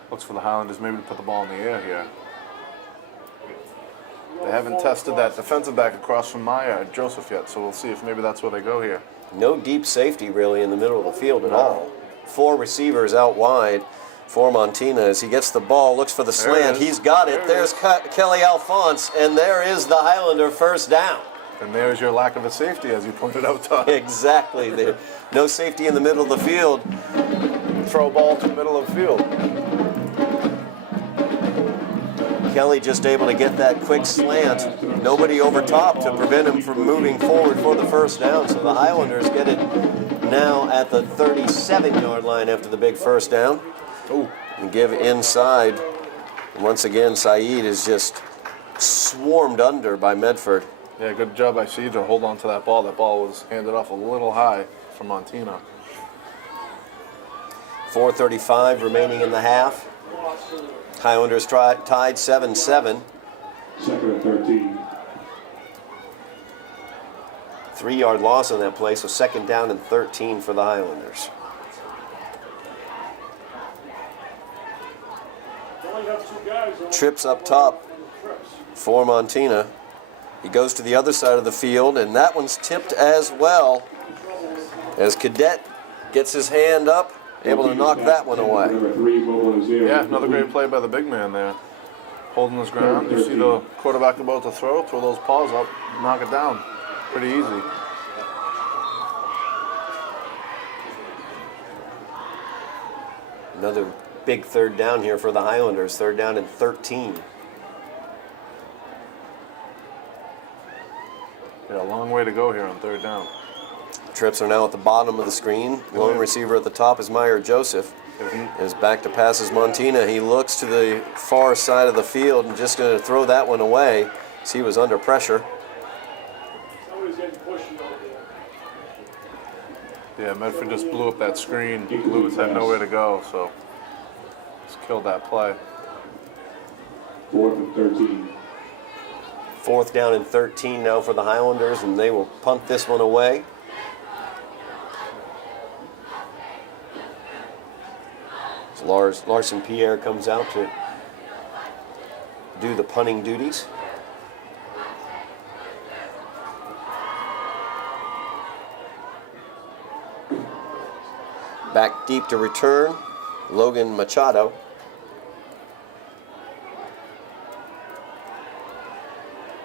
looks for the Highlanders maybe to put the ball in the air here. They haven't tested that defensive back across from Maya, Joseph, yet, so we'll see if maybe that's where they go here. No deep safety really in the middle of the field at all. 4 receivers out wide for Montina as he gets the ball, looks for the slant. He's got it. There's Kelly Alphonse, and there is the Highlander first down. And there's your lack of a safety, as you pointed out, Todd. Exactly. There, no safety in the middle of the field. Throw a ball to the middle of the field. Kelly just able to get that quick slant. Nobody over top to prevent him from moving forward for the first down. So the Highlanders get it now at the 37-yard line after the big first down. And give inside. And once again, Saeed is just swarmed under by Medford. Yeah, good job by Saeed to hold on to that ball. That ball was handed off a little high from Montina. 4:35 remaining in the half. Highlanders tied 7-7. Second and 13. 3-yard loss on that play, so second down and 13 for the Highlanders. Trips up top for Montina. He goes to the other side of the field, and that one's tipped as well. As Cadet gets his hand up, able to knock that one away. Yeah, another great play by the big man there. Holding his ground. You see the quarterback about to throw those paws up, knock it down. Pretty easy. Another big third down here for the Highlanders. Third down and 13. Yeah, a long way to go here on third down. Trips are now at the bottom of the screen. Lone receiver at the top is Meyer Joseph. Is back to passes Montina. He looks to the far side of the field and just going to throw that one away as he was under pressure. Yeah, Medford just blew up that screen. Lewis had nowhere to go, so just killed that play. 4th and 13. Fourth down and 13 now for the Highlanders, and they will punt this one away. So Larson Pierre comes out to do the punting duties. Back deep to return, Logan Machado.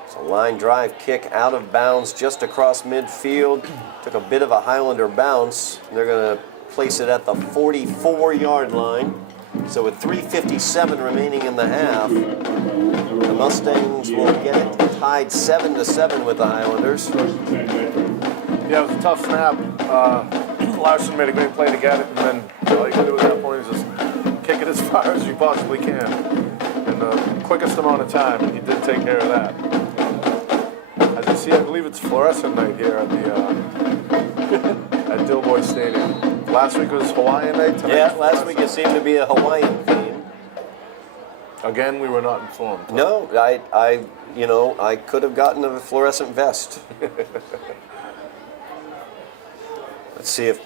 It's a line drive kick out of bounds just across midfield. Took a bit of a Highlander bounce. They're going to place it at the 44-yard line. So with 3:57 remaining in the half, the Mustangs will get it tied 7-7 with the Highlanders. Yeah, it was a tough snap. Larson made a great play to get it, and then all you can do at that point is just kick it as far as you possibly can. In the quickest amount of time, he did take care of that. As you see, I believe it's fluorescent night here at the at Dilboy Stadium. Last week was Hawaiian night. Tonight Yeah, last week it seemed to be a Hawaiian theme. Again, we were not informed. No, I could have gotten a fluorescent vest. Let's see if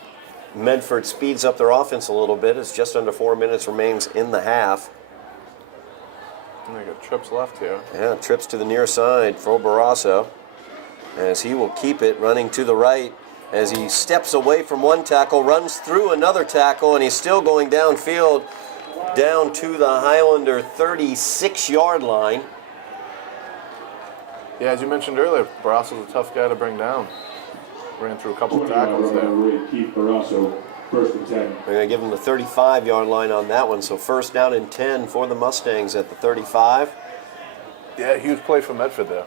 Medford speeds up their offense a little bit as just under 4 minutes remains in the half. And they got trips left here. Yeah, trips to the near side for Barrasso as he will keep it running to the right as he steps away from one tackle, runs through another tackle, and he's still going downfield down to the Highlander 36-yard line. Yeah, as you mentioned earlier, Barasso's a tough guy to bring down. Ran through a couple of 20-yard tackles run by there. number 8, Keith Barrasso, 1st and 10. They're going to give him the 35-yard line on that one, so first down and 10 for the Mustangs at the 35. Yeah, huge play for Medford there.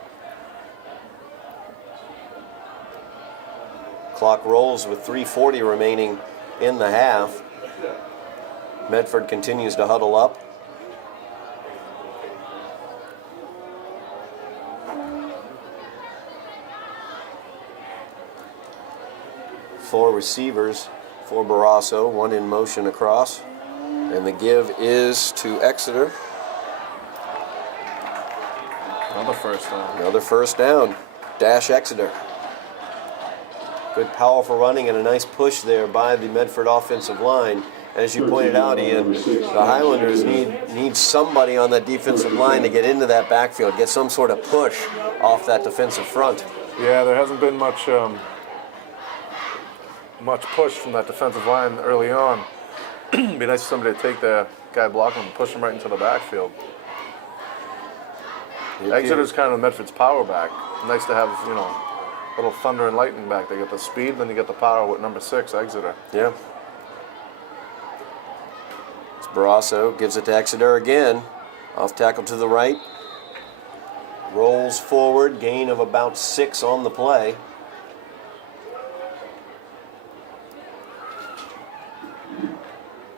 Clock rolls with 3:40 remaining in the half. Medford continues to huddle up. Four receivers for Barrasso, one in motion across. And the give is to Exeter. Another first down. Another first down. Dash Exeter. Good powerful running and a nice push there by the Medford offensive line. As you pointed out, Ian, the Highlanders need somebody on that defensive line to get into that backfield, get some sort of push off that defensive front. Yeah, there hasn't been much push from that defensive line early on. It'd be nice for somebody to take the guy blocking and push him right into the backfield. Exeter's kind of Medford's power back. Nice to have, a little thunder and lightning back. They get the speed, then you get the power with number 6, Exeter. Yeah. It's Barrasso, gives it to Exeter again. Off tackle to the right. Rolls forward, gain of about 6 on the play.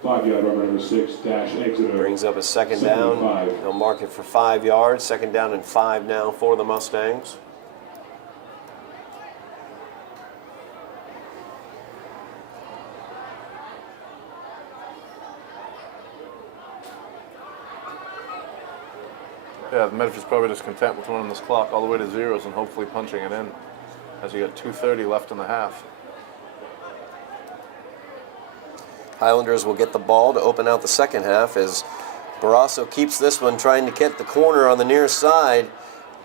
Five-yard run by number 6, Dash Exeter. Brings up a second Second down. and 5. They'll mark it for 5 yards. Second down and 5 now for the Mustangs. Yeah, Medford's probably just content with running this clock all the way to zeros and hopefully punching it in as you got 2:30 left in the half. Highlanders will get the ball to open out the second half as Barrasso keeps this one, trying to get the corner on the near side.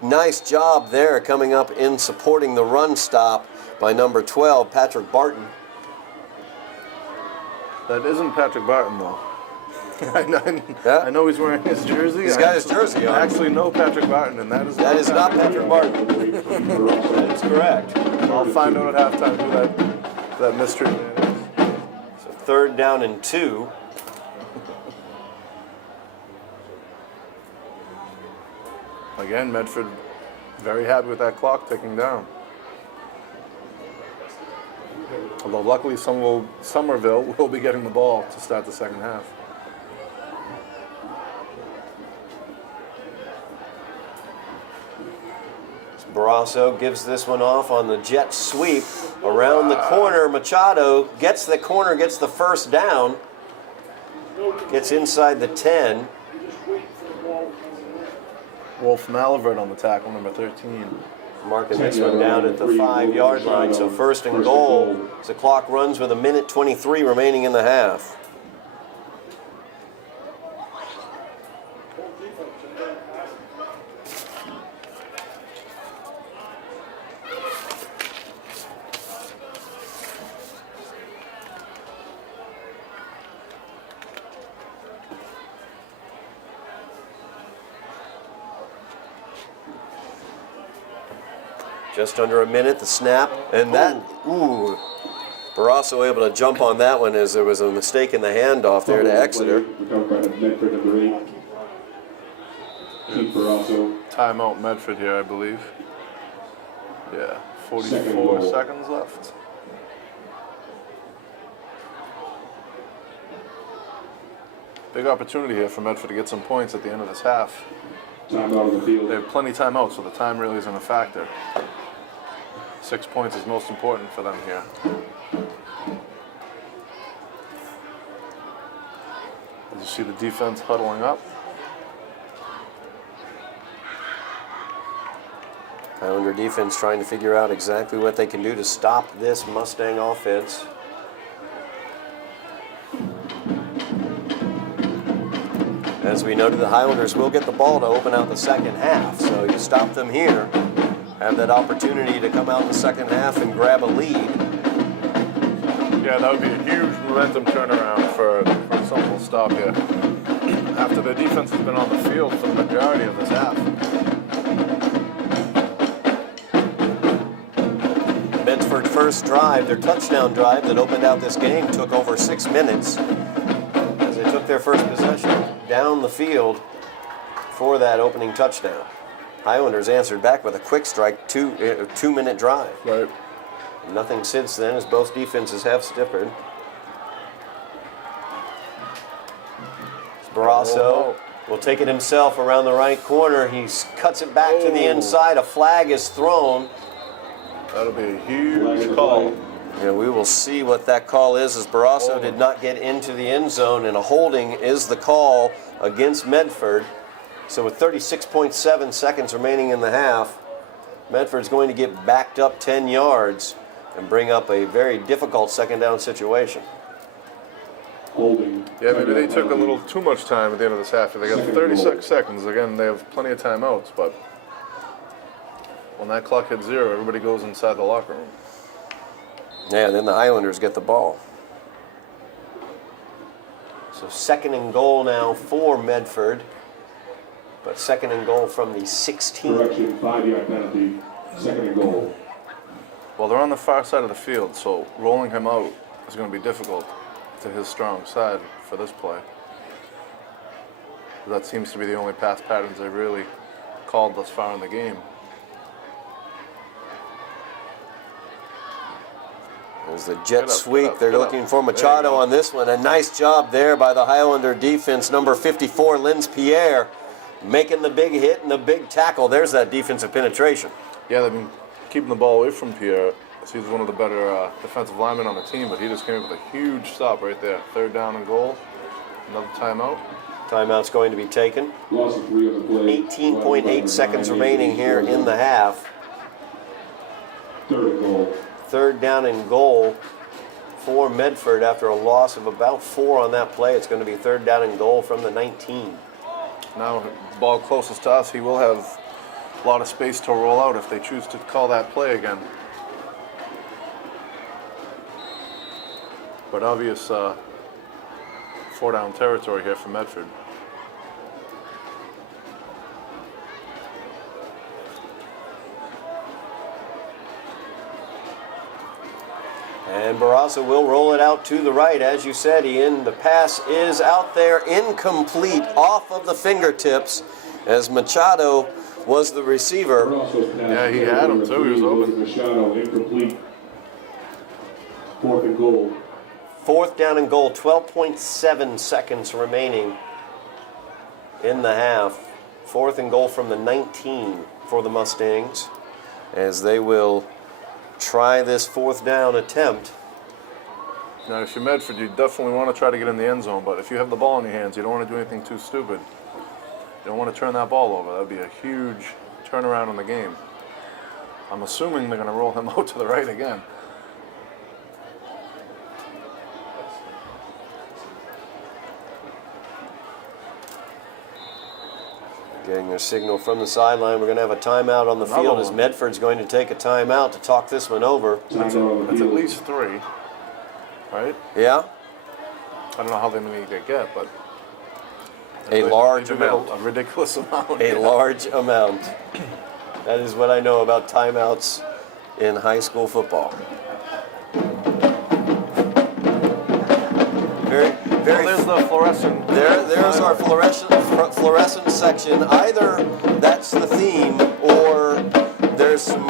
Nice job there coming up in supporting the run stop by number 12, Patrick Barton. That isn't Patrick Barton, though. Yeah. I know he's wearing his jersey. He's got his jersey on. I actually know Patrick Barton, and that is Not Patrick Barton. That is correct. I'll find out at halftime who that mystery man is. So third down and 2. Again, Medford very happy with that clock ticking down. Although luckily Somerville will be getting the ball to start the second half. Barrasso gives this one off on the jet sweep around the corner. Machado gets the corner, gets the first down, gets inside the 10. Wolf Malivert on the tackle, number 13. Marking this one down at the 5-yard line. So first and goal as the clock runs with 1:23 remaining in the half. Just under a minute, the snap, and that, Barrasso able to jump on that one as there was a mistake in the handoff there to Exeter. Recovered by Medford, number 8, Keith Barrasso. Timeout Medford here, I believe. Yeah, 44 seconds left. Big opportunity here for Medford to get some points at the end of this half. Timeout on the field. They have plenty of timeouts, so the time really isn't a factor. 6 points is most important for them here. As you see the defense huddling up. Highlander defense trying to figure out exactly what they can do to stop this Mustang offense. As we noted, the Highlanders will get the ball to open out the second half, so you stop them here, have that opportunity to come out in the second half and grab a lead. Yeah, that would be a huge momentum turnaround for Somerville to stop here. After the defense has been on the field for the majority of this half. first drive, their touchdown drive that opened out this game, took over 6 minutes as they took their first possession down the field for that opening touchdown. Highlanders answered back with a quick strike, 2-minute drive. Right. Nothing since then as both defenses have stiffered. Barrasso will take it himself around the right corner. He cuts it back to the inside. A flag is thrown. That'll be a huge call. And we will see what that call is, as Barrasso did not get into the end zone, and a holding is the call against Medford. So with 36.7 seconds remaining in the half, Medford's going to get backed up 10 yards and bring up a very difficult second down situation. Holding. Yeah, maybe they took a little too much time at the end of this half. They got 36 seconds. Again, they have plenty of timeouts, but when that clock hits 0, everybody goes inside the locker room. Yeah, then the Highlanders get the ball. So second and goal now for Medford, but second and goal from the 16. Correction, 5-yard penalty. Second and goal. Well, they're on the far side of the field, so rolling him out is going to be difficult to his strong side for this play. That seems to be the only pass patterns they really called thus far in the game. There's the jet Get up, sweep. get up, They're get looking up. for There you Machado go. on this one. A nice job there by the Highlander defense. Number 54, Linz Pierre, making the big hit and the big tackle. There's that defensive penetration. Yeah, they've been keeping the ball away from Pierre. He's one of the better defensive linemen on the team, but he just came up with a huge stop right there. Third down and goal. Another timeout. Timeout's going to be taken. Loss of 3 on the play. 18.8 seconds remaining here in the half. Third and goal. Third down and goal for Medford after a loss of about 4 on that play. It's going to be third down and goal from the 19. Now, the ball closest to us, he will have a lot of space to roll out if they choose to call that play again. But obvious 4-down territory here for Medford. And Barrasso will roll it out to the right. As you said, Ian, the pass is out there, incomplete, off of the fingertips, as Machado was the receiver. Yeah, he had him too. He was open. Machado, incomplete. Fourth and goal. Fourth down and goal, 12.7 seconds remaining in the half. Fourth and goal from the 19 for the Mustangs, as they will try this fourth down attempt. Now, if you're Medford, you definitely want to try to get in the end zone, but if you have the ball in your hands, you don't want to do anything too stupid. You don't want to turn that ball over. That would be a huge turnaround in the game. I'm assuming they're going to roll him out to the right again. Getting their signal from the sideline. We're going to have a timeout on the Another field as one. Medford's going to take a timeout to talk this one over. That's at least 3, right? Yeah? I don't know how many they get, but A large they get amount. a ridiculous amount. A large amount. That is what I know about timeouts in high school football. Very Well, there's the fluorescent. there's our fluorescent section. Either that's the theme, or there's some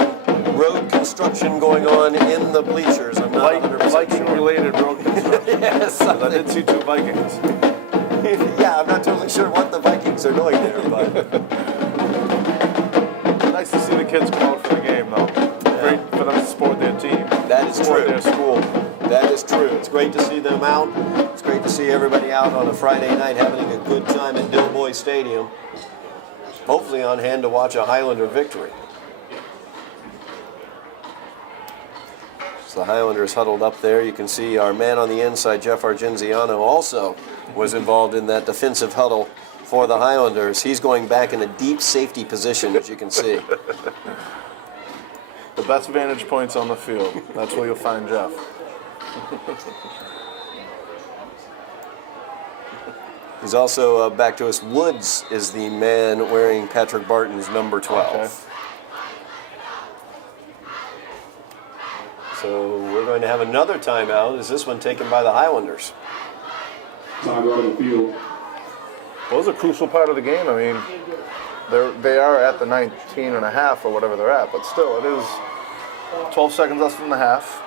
road construction going on in the bleachers. I'm not 100% sure. Viking-related road construction. Yes, I did see 2 Vikings. yeah, I'm not totally sure what the Vikings are doing there, but Nice to see the kids come out for the game, though. Great for them to support their team. that is Support true. their school. That is true. It's great to see them out. It's great to see everybody out on a Friday night having a good time at Dilboy Stadium. Hopefully on hand to watch a Highlander victory. So the Highlanders huddled up there. You can see our man on the inside, Jeff Argenziano, also was involved in that defensive huddle for the Highlanders. He's going back in a deep safety position, as you can see. The best vantage points on the field. That's where you'll find Jeff. He's also back to us. Woods is the man wearing Patrick Barton's number 12. Okay. So we're going to have another timeout. Is this one taken by the Highlanders? Time out of the field. Well, it was a crucial part of the game. I mean, they are at the 19 and a half or whatever they're at, but still, it is 12 seconds less than the half.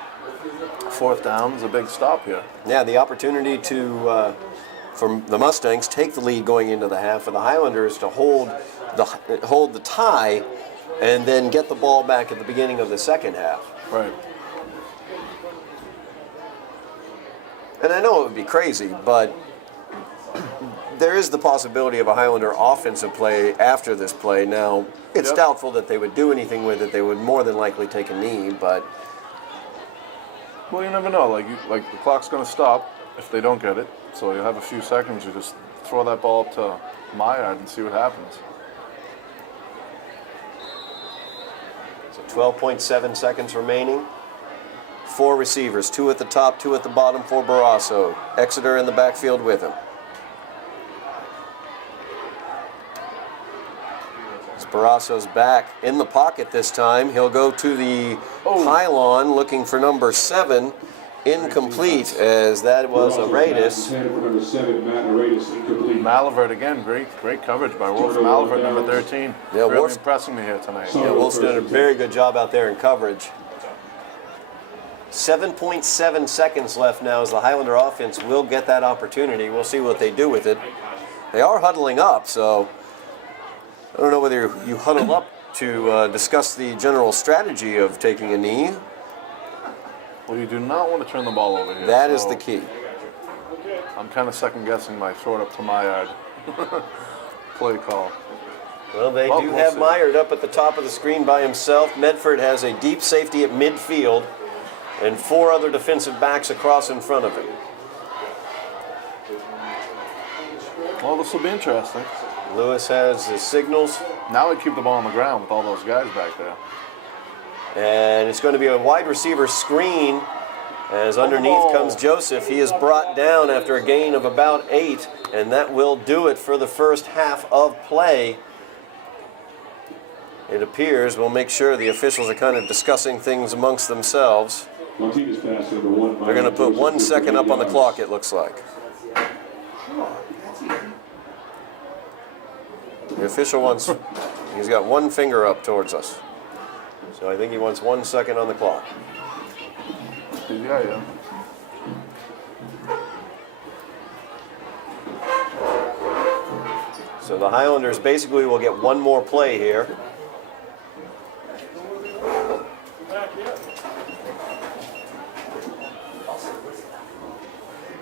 Fourth down is a big stop here. Yeah, the opportunity to, for the Mustangs, take the lead going into the half, for the Highlanders to hold the tie and then get the ball back at the beginning of the second half. Right. And I know it would be crazy, but there is the possibility of a Highlander offensive play after this play. Now, it's Yep. doubtful that they would do anything with it. They would more than likely take a knee, but Well, you never know. Like the clock's going to stop if they don't get it. So you have a few seconds. You just throw that ball up to Myard and see what happens. so 12.7 seconds remaining. 4 receivers, 2 at the top, 2 at the bottom for Barrasso. Exeter in the backfield with him. As Barrasso's back in the pocket this time, he'll go to the pylon looking for number 7. Incomplete, as that was Aradis. Number 7, Matt Aradis, incomplete. Malivert again, great coverage by Wolf. Malivert, number 13. Yeah, really Wolf's- impressing me here tonight. Yeah, Wolf's done a very good job out there in coverage. 7.7 seconds left now as the Highlander offense will get that opportunity. We'll see what they do with it. They are huddling up, so I don't know whether you huddle up to discuss the general strategy of taking a knee. Well, you do not want to turn the ball over here. That is so the key. I'm kind of second guessing my throw it up to Myard play call. Well, they Well, do we'll have see. Myard up at the top of the screen by himself. Medford has a deep safety at midfield and 4 other defensive backs across in front of him. Well, this will be interesting. Lewis has his signals, Now we keep the ball on the ground with all those guys back there. and it's going to be a wide receiver screen as underneath comes Joseph. He is brought down after a gain of about 8, and that will do it for the first half of play. It appears, we'll make sure the officials are kind of discussing things amongst themselves. Martinez pass number 1. They're going to put 1 second up on the clock, it looks like. The official wants, he's got 1 finger up towards us. So I think he wants 1 second on the clock. Yeah. So the Highlanders basically will get 1 more play here.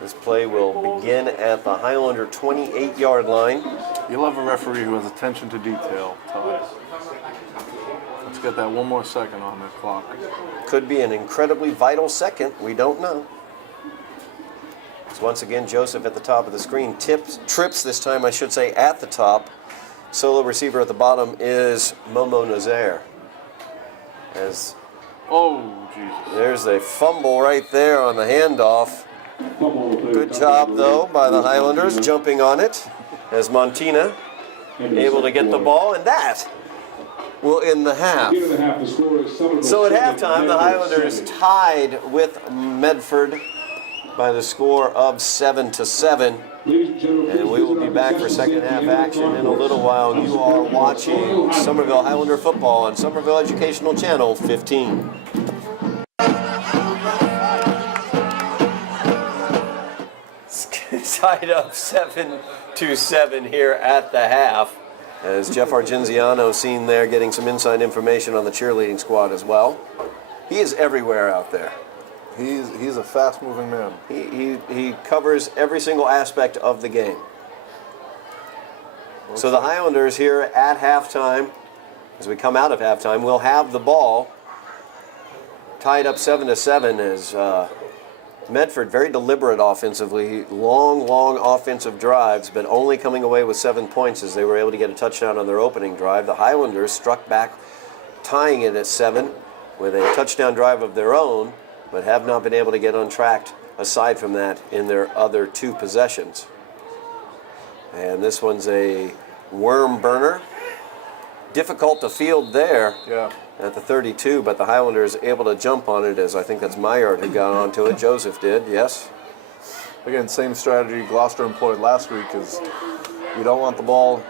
This play will begin at the Highlander 28-yard line. You'll have a referee who has attention to detail, Todd. Let's get that 1 more second on the clock. Could be an incredibly vital second. We don't know. So once again, Joseph at the top of the screen. Trips this time, I should say, at the top. Solo receiver at the bottom is Momo Nazaire. As Oh, Jesus. there's a fumble right there on the handoff. Good job, though, by the Highlanders jumping on it as Montina able to get the ball, and that will end the half. So at halftime, the Highlanders tied with Medford by the score of 7-7. And we will be back for second half action in a little while. You are watching Somerville Highlander football on Somerville Educational Channel 15. Tied up 7-7 here at the half. As Jeff Argenziano seen there getting some inside information on the cheerleading squad as well. He is everywhere out there. He's a fast-moving man. He covers every single aspect of the game. So the Highlanders here at halftime, as we come out of halftime, will have the ball tied up 7-7 as Medford very deliberate offensively, long offensive drives, but only coming away with 7 points as they were able to get a touchdown on their opening drive. The Highlanders struck back, tying it at 7 with a touchdown drive of their own, but have not been able to get on track aside from that in their other 2 possessions. And this one's a worm burner. Difficult to field there. Yeah. at the 32, but the Highlanders able to jump on it, as I think that's Myard who got onto it. Joseph did, yes. Again, same strategy Gloucester employed last week is you don't want the ball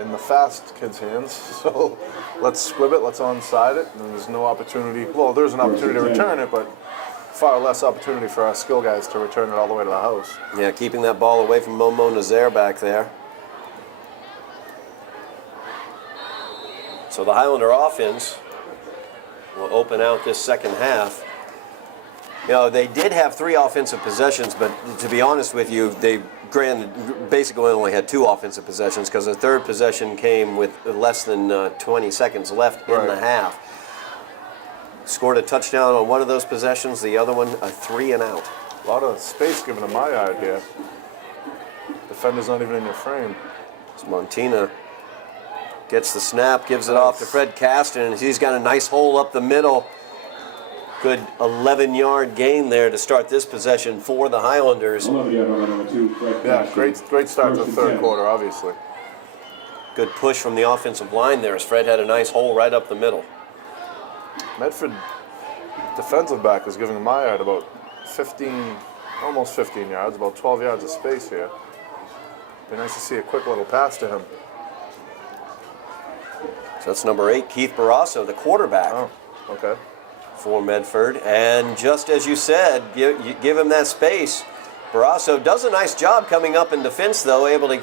in the fast kids' hands, so let's squib it, let's onside it, and there's no opportunity. Well, there's an opportunity to return it, but far less opportunity for our skill guys to return it all the way to the house. Yeah, keeping that ball away from Momo Nazaire back there. So the Highlander offense will open out this second half. You know, they did have 3 offensive possessions, but to be honest with you, they basically only had 2 offensive possessions because the third possession came with less than 20 seconds left in the half. Scored a touchdown on one of those possessions, the other one a 3 and out. A lot of space given to Myard here. Defender's not even in your frame. So Montina gets the snap, gives it off to Fred Caston, and he's got a nice hole up the middle. Good 11-yard gain there to start this possession for the Highlanders. 11-yard run, number 2, Fred Yeah, Caston. great start to the First third and 10. quarter, obviously. Good push from the offensive line there as Fred had a nice hole right up the middle. Medford defensive back is giving Myard about 15, almost 15 yards, about 12 yards of space here. Be nice to see a quick little pass to him. So that's number 8, Keith Barrasso, the quarterback Oh, okay. for Medford. And just as you said, you give him that space. Barrasso does a nice job coming up in defense, though, able to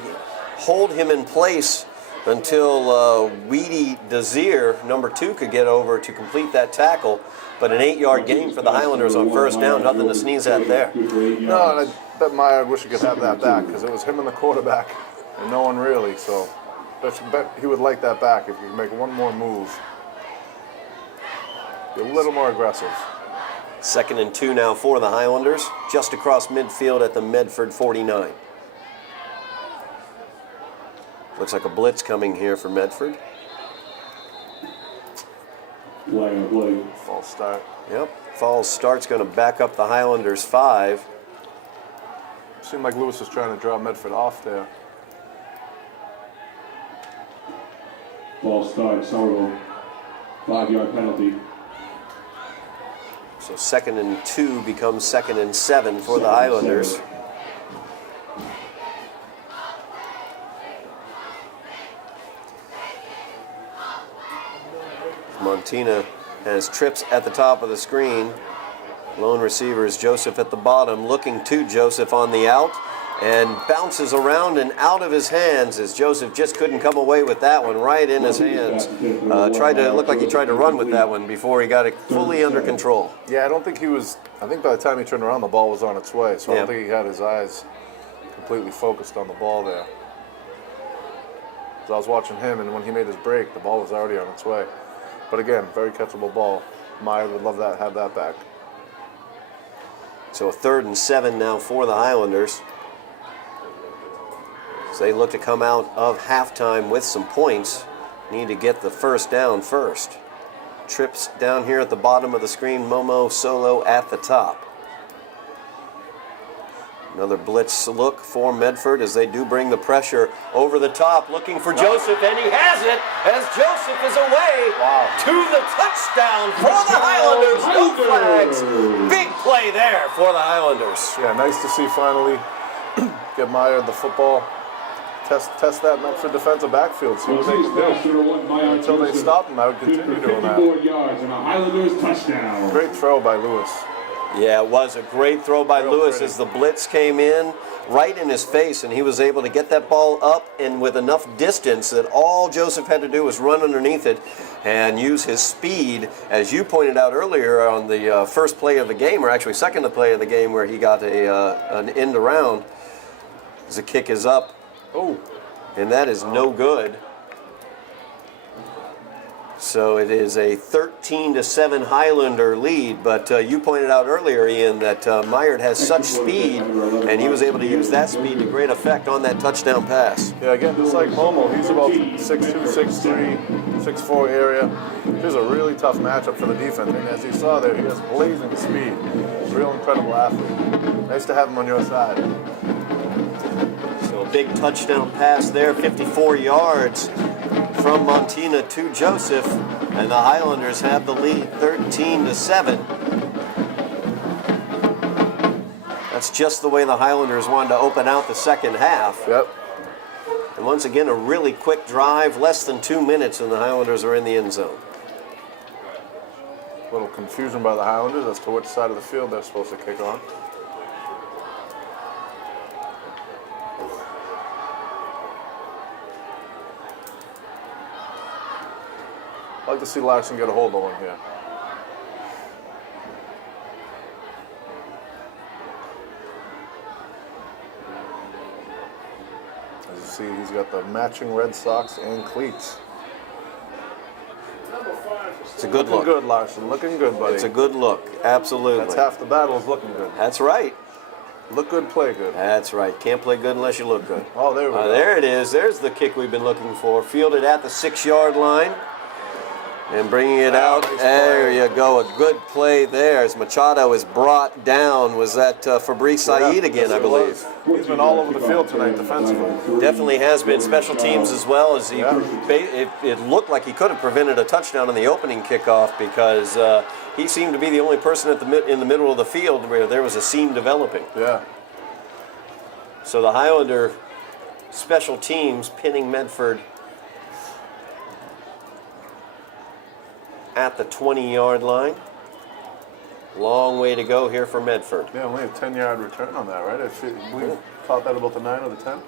hold him in place until Weedy Desir, number 2, could get over to complete that tackle. But an 8-yard gain for the Highlanders on first down, nothing to sneeze at there. No, and I bet Myard wish he could have that back because it was him and the quarterback and no one really. So I bet he would like that back if he could make one more move. Be a little more aggressive. 2nd and 2 now for the Highlanders, just across midfield at the Medford 49. Looks like a blitz coming here for Medford. Flag on the play. False start. Yep, false start's going to back up the Highlanders 5. Seemed like Lewis was trying to draw Medford off there. False start, Somerville. 5-yard penalty. So 2nd and 2 becomes 2nd and 7 for the Highlanders. Montina has trips at the top of the screen. Lone receiver is Joseph at the bottom, looking to Joseph on the out, and bounces around and out of his hands as Joseph just couldn't come away with that one right in his hands. Looked like he tried to run with that one before he got it fully under control. Yeah, I don't think he was. I think by the time he turned around, the ball was on its way. So I don't Yeah. think he had his eyes completely focused on the ball there. So I was watching him, and when he made his break, the ball was already on its way. But again, very catchable ball. Meyer would love that, have that back. So a 3rd and 7 now for the Highlanders. So they look to come out of halftime with some points. Need to get the first down first. Trips down here at the bottom of the screen. Momo Solo at the top. Another blitz look for Medford as they do bring the pressure over the top, looking for Joseph, and he has it as Joseph is away to the touchdown for the Highlanders. No flags. Big play there for the Highlanders. Yeah, nice to see finally get Meyer the football. Test that Medford defensive backfield. See what they can do. Until they stop him, I would continue doing that. 54 yards and a Highlanders touchdown. Great throw by Lewis. Yeah, it was a great throw by Real Lewis pretty. as the blitz came in right in his face, and he was able to get that ball up and with enough distance that all Joseph had to do was run underneath it and use his speed, as you pointed out earlier on the first play of the game, or actually second play of the game, where he got an end around. As the kick is up, Oh, and that is no good. So it is a 13-7 Highlander lead, but you pointed out earlier, Ian, that Myard has such speed, and he was able to use that speed to great effect on that touchdown pass. yeah, again, just like Momo, he's about 6'2", 6'3", 6'4" area. Here's a really tough matchup for the defense, and as you saw there, he has blazing speed. Real incredible athlete. Nice to have him on your side. So a big touchdown pass there, 54 yards from Montiel. Martina to Joseph, and the Highlanders have the lead 13-7. That's just the way the Highlanders wanted to open out the second half. Yep. And once again, a really quick drive, less than 2 minutes, and the Highlanders are in the end zone. A little confusion by the Highlanders as to which side of the field they're supposed to kick on. I'd like to see Larson get a hold of one here. As you see, he's got the matching red socks and cleats. It's a good Looking look. good, Larson. Looking good, buddy. It's a good look, absolutely. That's half the battle is looking good. That's right. Look good, play good. That's right. Can't play good unless you look good. Oh, there we go. There it is. There's the kick we've been looking for. Fielded at the 6-yard line. And bringing it out. Nice There play. you go. A good play there as Machado is brought down. Was that Fabrice Said again, yes, I it believe? was. He's been all over the field tonight defensively. Definitely has been. Special teams as well. As it looked like he could have prevented a touchdown on the opening kickoff because he seemed to be the only person in the middle of the field where there was a seam developing. Yeah. So the Highlander special teams pinning Medford at the 20-yard line. Long way to go here for Medford. Yeah, only a 10-yard return on that, right? We thought that about the 9 or the 10.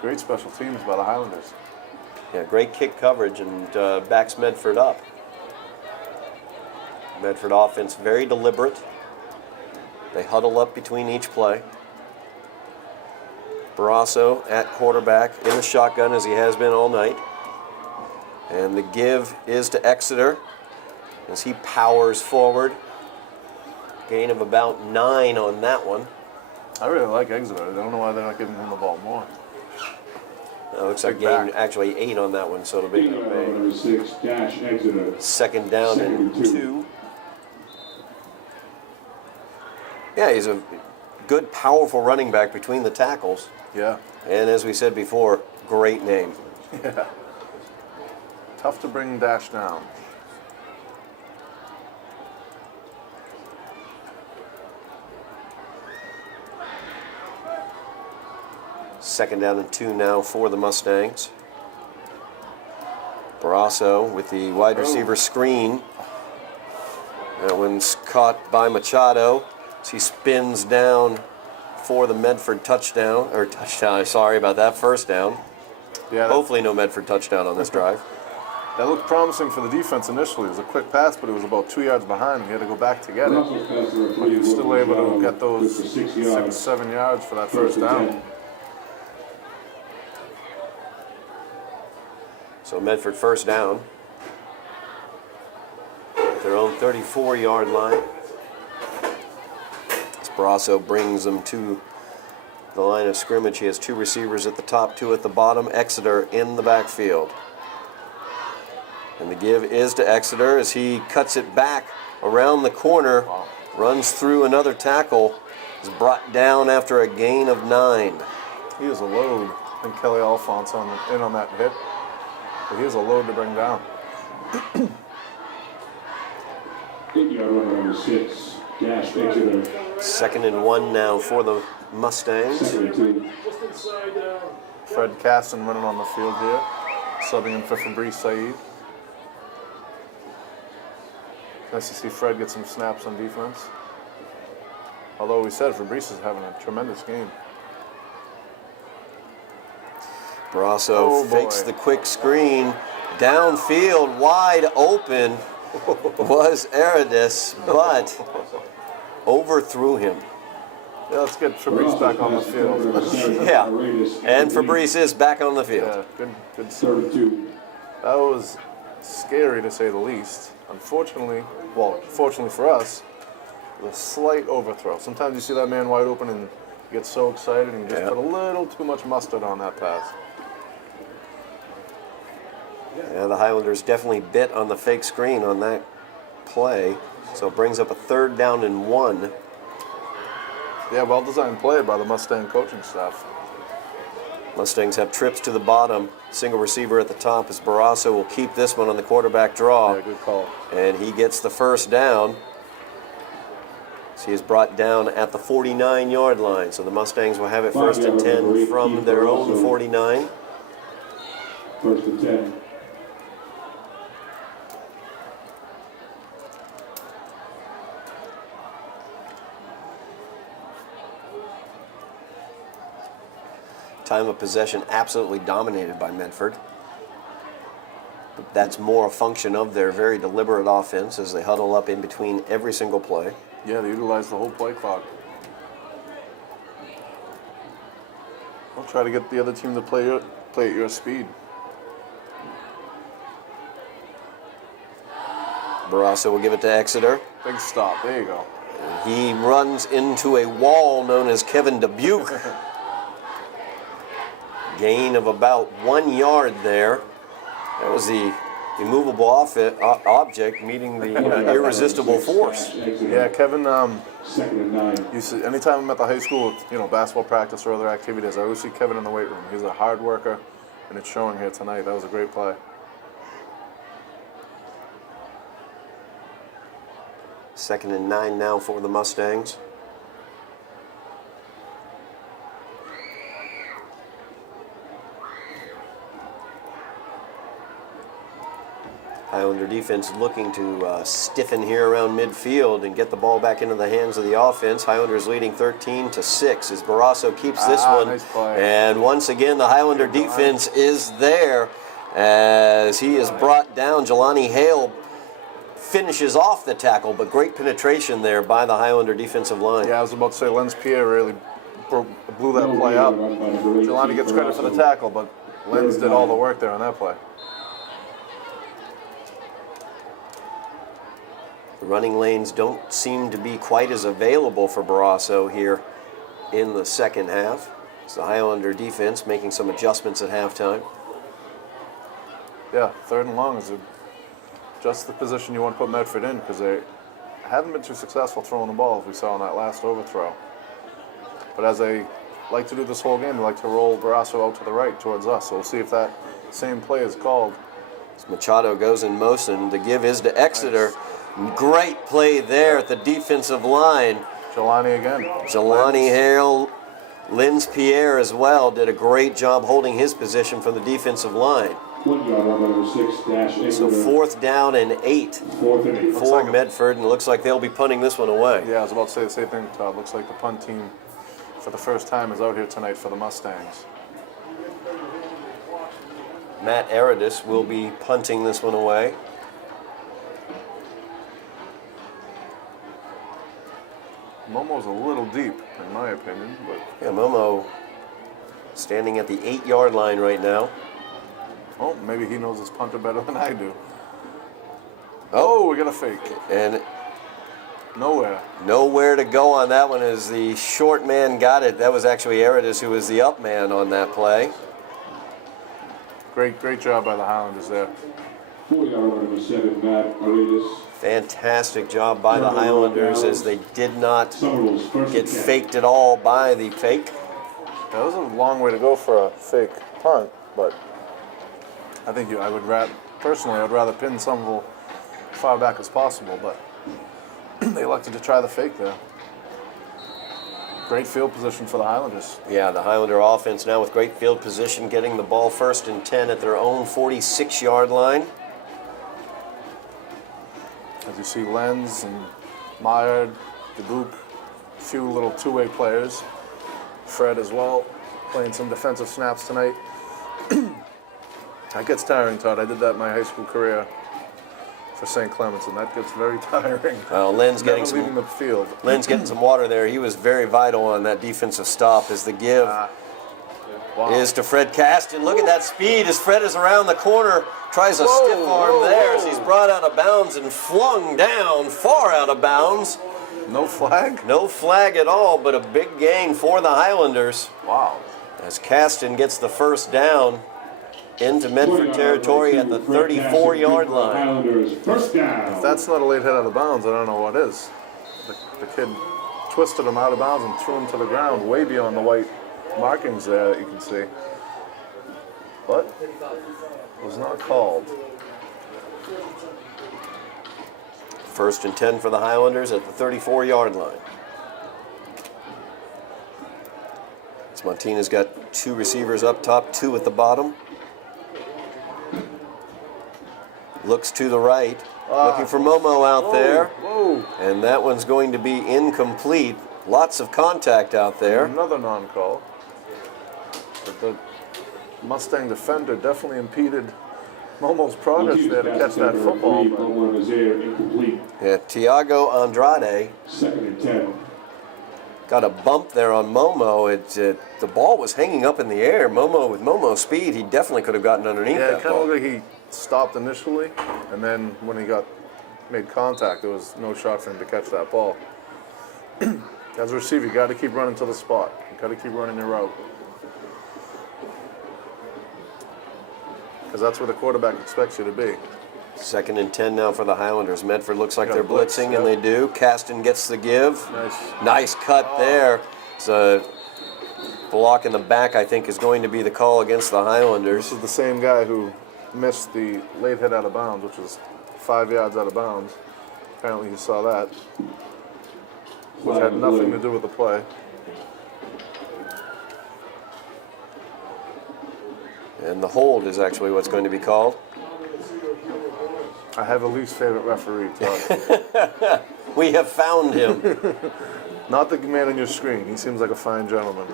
Great special teams by the Highlanders. Yeah, great kick coverage and backs Medford up. Medford offense very deliberate. They huddle up between each play. Barrasso at quarterback in the shotgun as he has been all night. And the give is to Exeter as he powers forward. Gain of about 9 on that one. I really like Exeter. I don't know why they're not giving him the ball more. It looks like Big gain back. actually 8 on that one, so it'll be Number 6, Dash Exeter. second down and 2. Yeah, he's a good, powerful running back between the tackles. Yeah. And as we said before, great name. Yeah. Tough to bring Dash down. Second down and 2 now for the Mustangs. Barrasso with the wide receiver screen. That one's caught by Machado as he spins down for the Medford touchdown. Sorry about that, first down. Yeah. Hopefully no Medford touchdown on this drive. That looked promising for the defense initially. It was a quick pass, but it was about 2 yards behind. He had to go back to get it. But he was still able to get those 6, 7 yards for that first down. So Medford first down. At their own 34-yard line. Barrasso brings them to the line of scrimmage. He has 2 receivers at the top, 2 at the bottom. Exeter in the backfield. And the give is to Exeter as he cuts it back around the corner, runs through another tackle, is brought down after a gain of 9. He is a load. I think Kelly Alphonse in on that hit. But he is a load to bring down. 8-yard runner number 6, Dash Exeter. Second and 1 now for the Mustangs. Second and 2. Fred Casson running on the field here, subbing in for Fabrice Said. Nice to see Fred get some snaps on defense. Although we said Fabrice is having a tremendous game. Barrasso fakes the quick screen. Downfield, wide open was Aridis, but overthrew him. Yeah, let's get Fabrice back on the field. Yeah, and Fabrice is back on the field. Yeah, good serve. 32. That was scary to say the least. Unfortunately, well, fortunately for us, it was a slight overthrow. Sometimes you see that man wide open and you get so excited and you just put a little too much mustard on that pass. Yeah, the Highlanders definitely bit on the fake screen on that play, so it brings up a 3rd down and 1. Yeah, well-designed play by the Mustang coaching staff. Mustangs have trips to the bottom. Single receiver at the top as Barrasso will keep this one on the quarterback draw. Yeah, good call. And he gets the first down. So he is brought down at the 49-yard line. So the Mustangs will have it first and 10 from their own 49. First and 10. Time of possession absolutely dominated by Medford. But that's more a function of their very deliberate offense as they huddle up in between every single play. Yeah, they utilize the whole play clock. We'll try to get the other team to play at your speed. Barrasso will give it to Exeter. Big stop. There you go. He runs into a wall known as Kevin Dubuque. Gain of about 1 yard there. That was the immovable object meeting the irresistible force. Yeah, Kevin. Second and 9. You see, anytime I'm at the high school, basketball practice or other activities, I always see Kevin in the weight room. He's a hard worker, and it's showing here tonight. That was a great play. Second and 9 now for the Mustangs. Highlander defense looking to stiffen here around midfield and get the ball back into the hands of the offense. Highlanders leading 13-6 as Barrasso keeps this one. Nice play. And once again, the Highlander defense is there as he is brought down. Jelani Hale finishes off the tackle, but great penetration there by the Highlander defensive line. Yeah, I was about to say, Lenz Pierre really blew that play up. Jelani gets credit for the tackle, but Lenz did all the work there on that play. The running lanes don't seem to be quite as available for Barrasso here in the second half. It's the Highlander defense making some adjustments at halftime. Yeah, third and long is just the position you want to put Medford in because they haven't been too successful throwing the ball, as we saw in that last overthrow. But as they like to do this whole game, they like to roll Barrasso out to the right towards us. So we'll see if that same play is called. As Machado goes in motion, the give is to Exeter. Nice. Great play there at the defensive line. Jelani again. Jelani Hale, Lenz Pierre as well did a great job holding his position from the defensive line. 1 yard on number 6-8. So 4th down and 8 for Medford, and it looks like they'll be punting this one away. Yeah, I was about to say the same thing, Todd. Looks like the punt team for the first time is out here tonight for the Mustangs. Matt Aridis will be punting this one away. Momo's a little deep, in my opinion, but yeah, Momo standing at the 8-yard line right now. Oh, maybe he knows his punter better than I do. Oh, we got a fake. And nowhere to go on that one as the short man got it. That was actually Aridis who was the up man on that play. Great job by the Highlanders there. 4 yard on number 7, Matt Aridis. Fantastic job by the Highlanders as they did not get faked at all by the fake. That was a long way to go for a fake punt, but I think I would rather pin Somerville as far back as possible, but they elected to try the fake there. Great field position for the Highlanders. Yeah, the Highlander offense now with great field position, getting the ball 1st and 10 at their own 46-yard line. As you see, Lenz and Meyer, Dubuque, a few little two-way players. Fred as well, playing some defensive snaps tonight. That gets tiring, Todd. I did that in my high school career for St. Clements, and that gets very tiring. Lenz getting leaving the field. Lenz getting some water there. He was very vital on that defensive stop as the give is to Fred Caston. Look at that speed as Fred is around the corner. Tries a stiff arm there as he's brought out of bounds and flung down far out of bounds. No flag? No flag at all, but a big gain for the Highlanders. Wow. As Caston gets the first down into Medford territory at the 34-yard line. Highlanders, first down. If that's not a late hit out of bounds, I don't know what is. The kid twisted him out of bounds and threw him to the ground way beyond the white markings there that you can see. But was not called. 1st and 10 for the Highlanders at the 34-yard line. So Montina's got 2 receivers up top, 2 at the bottom. Looks to the right, looking for Momo out there. Whoa. And that one's going to be incomplete. Lots of contact out there. Another non-call. But the Mustang defender definitely impeded Momo's progress there to catch that football. Momo is there, incomplete. Yeah, Tiago Andrade 2nd and 10. got a bump there on Momo. The ball was hanging up in the air. Momo, with Momo's speed, he definitely could have gotten underneath Yeah, that it kind of ball. looked like he stopped initially, and then when he made contact, there was no shot for him to catch that ball. As a receiver, you got to keep running to the spot. You got to keep running your route. Because that's where the quarterback expects you to be. 2nd and 10 now for the Highlanders. Medford looks like Got they're a blitz, blitzing, yeah. and they do. Caston gets the give. Nice. Nice cut there. It's a block in the back, I think, is going to be the call against the Highlanders. This is the same guy who missed the late hit out of bounds, which was 5 yards out of bounds. Apparently he saw that, which had nothing to do with the play. And the hold is actually what's going to be called. I have a least favorite referee, Todd. We have found him. Not the man on your screen. He seems like a fine gentleman.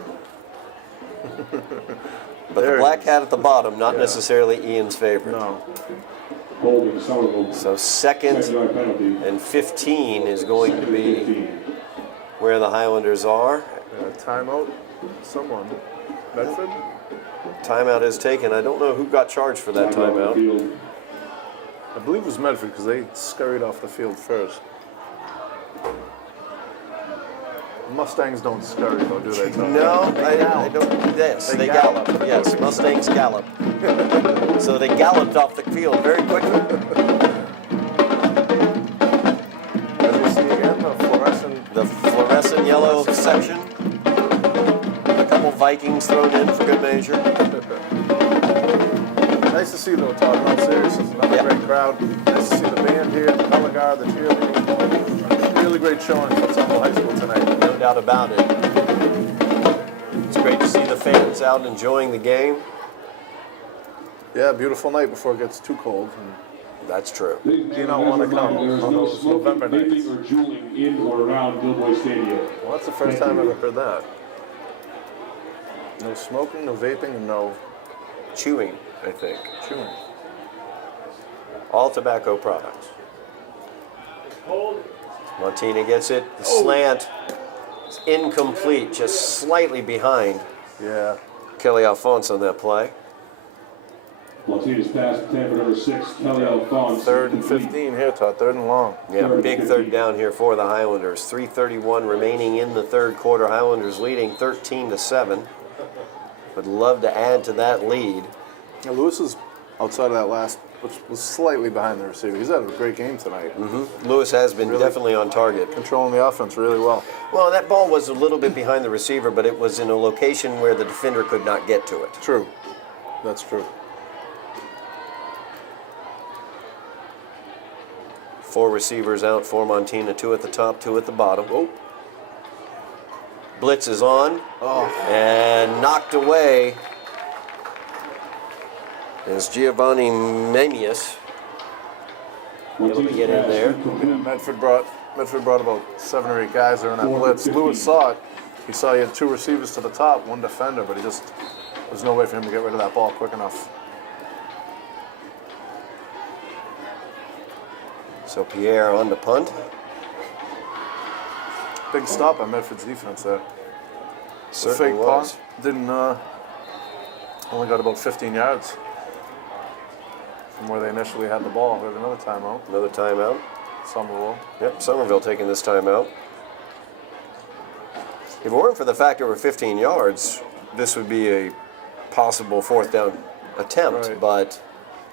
But There the he black is. hat at the bottom, not Yeah. necessarily Ian's favorite. No. Holding Somerville. So 2nd 2nd-yard penalty. and 15 is going to 2nd and be 15. where the Highlanders are. Timeout. Someone. Medford? Timeout is taken. I don't know who got charged for that Timeout on the timeout. field. I believe it was Medford because they scurried off the field first. Mustangs don't scurry, though, do they, Todd? No, I don't. Yes, they gallop. Yes, Mustangs gallop. So they galloped off the field very quickly. As you see again, The fluorescent yellow section. A couple Vikings thrown in for good measure. Nice to see, though, Todd. I'm serious. It's another Yep. great crowd. Nice to see the band here, the color guard, the cheerleading. Really great showing for Somerville High School tonight. No doubt about it. It's great to see the fans out enjoying the game. Yeah, beautiful night before it gets too cold. And That's true. you don't want to come There is on no those smoking, November nights. vaping, or juuling in or around Gilboy Stadium. Well, that's the first time I've ever heard that. No smoking, no vaping, and no Chewing, I think. chewing. All tobacco products. Montina gets it. The slant is incomplete, just slightly behind Yeah. Kelly Alphonse on that play. Martinez pass attempt for number 6, Kelly Alphonse. 3rd and 15 here, Todd. 3rd and long. Yeah, Third big and 3rd 15. down here for the Highlanders. 3:31 remaining in the 3rd quarter. Highlanders leading 13-7. Would love to add to that lead. Yeah, Lewis is outside of that last, which was slightly behind the receiver. He's had a great game tonight. Lewis has been definitely on target. Controlling the offense really well. Well, that ball was a little bit behind the receiver, but it was in a location where the defender could not get to it. True. That's true. 4 receivers out for Montina, 2 at the top, 2 at the bottom. Oh. Blitz is on Oh. and knocked away is Giovanni Memius. Able to get in there. Medford brought about 7 or 8 guys there in that blitz. Lewis saw it. He saw he had 2 receivers to the top, 1 defender, but there's no way for him to get rid of that ball quick enough. So Pierre on the punt. Big stop on Medford's defense there. The Certainly fake was. punt didn't only got about 15 yards from where they initially had the ball. We have another timeout. Another timeout. Somerville. Yep, Somerville taking this timeout. If it weren't for the fact over 15 yards, this would be a possible 4th down attempt, Right. but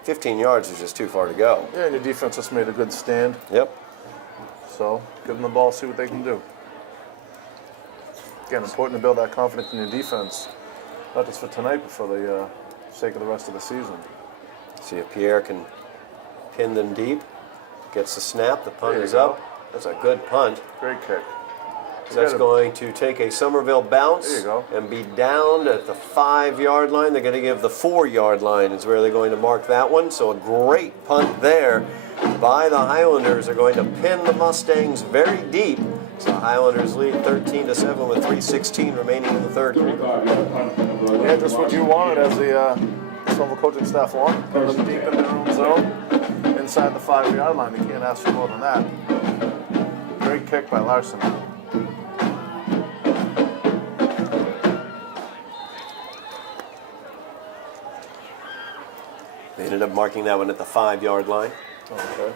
15 yards is just too far to go. Yeah, and your defense just made a good stand. Yep. So give them the ball, see what they can do. Again, important to build that confidence in your defense, not just for tonight, but for the sake of the rest of the season. See if Pierre can pin them deep. Gets the snap. The punt There you is go. up. That's a good punt. Great kick. That's going to take a Somerville bounce There you go. and be down at the 5-yard line. They're going to give the 4-yard line is where they're going to mark that one. So a great punt there by the Highlanders. Are going to pin the Mustangs very deep. So the Highlanders lead 13-7 with 3:16 remaining in the third quarter. 35-yard punt. Yeah, just what you wanted as the Somerville coaching staff wanted. Put them deep in their own zone, inside the 5-yard line. You can't ask for more than that. Great kick by Larson. They ended up marking that one at the 5-yard line. Okay.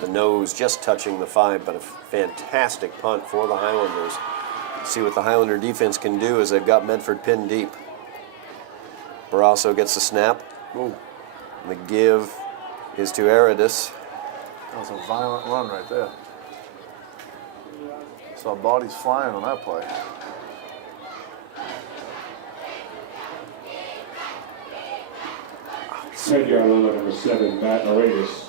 The nose just touching the 5, but a fantastic punt for the Highlanders. See what the Highlander defense can do as they've got Medford pinned deep. Barrasso gets the snap. Ooh, And the give is to Aridus. that was a violent run right there. Saw bodies flying on that play. Ten-yard line, number 7, Matt Aredis.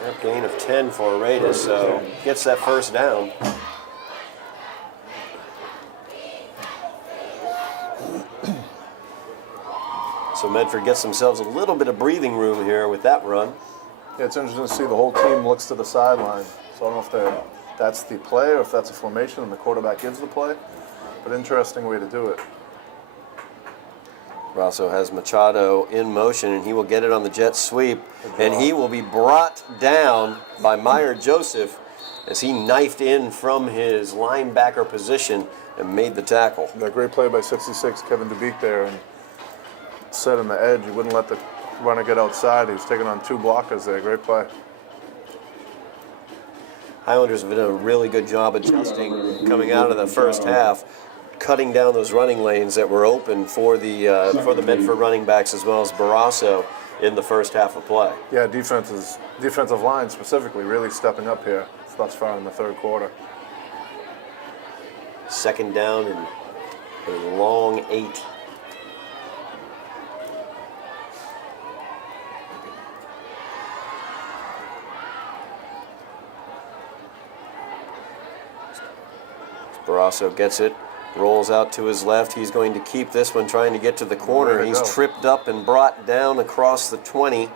That gain of 10 for Aridus, so gets that first down. So Medford gets themselves a little bit of breathing room here with that run. Yeah, it's interesting to see the whole team looks to the sideline. So I don't know if that's the play or if that's a formation and the quarterback gives the play. But interesting way to do it. Barrasso has Machado in motion, and he will get it on the jet sweep. And he will be brought down by Meyer Joseph as he knifed in from his linebacker position and made the tackle. That great play by 66, Kevin DeBeek there, and set on the edge. He wouldn't let the runner get outside. He was taking on 2 blockers there. Great play. Highlanders have done a really good job adjusting coming out of the first half, cutting down those running lanes that were open for the Medford running backs as well as Barrasso in the first half of play. Yeah, defensive line specifically really stepping up here thus far in the third quarter. Second down and a long 8. Barrasso gets it, rolls out to his left. He's going to keep this one, trying to get to the corner. Way to He's go. tripped up and brought down across the 20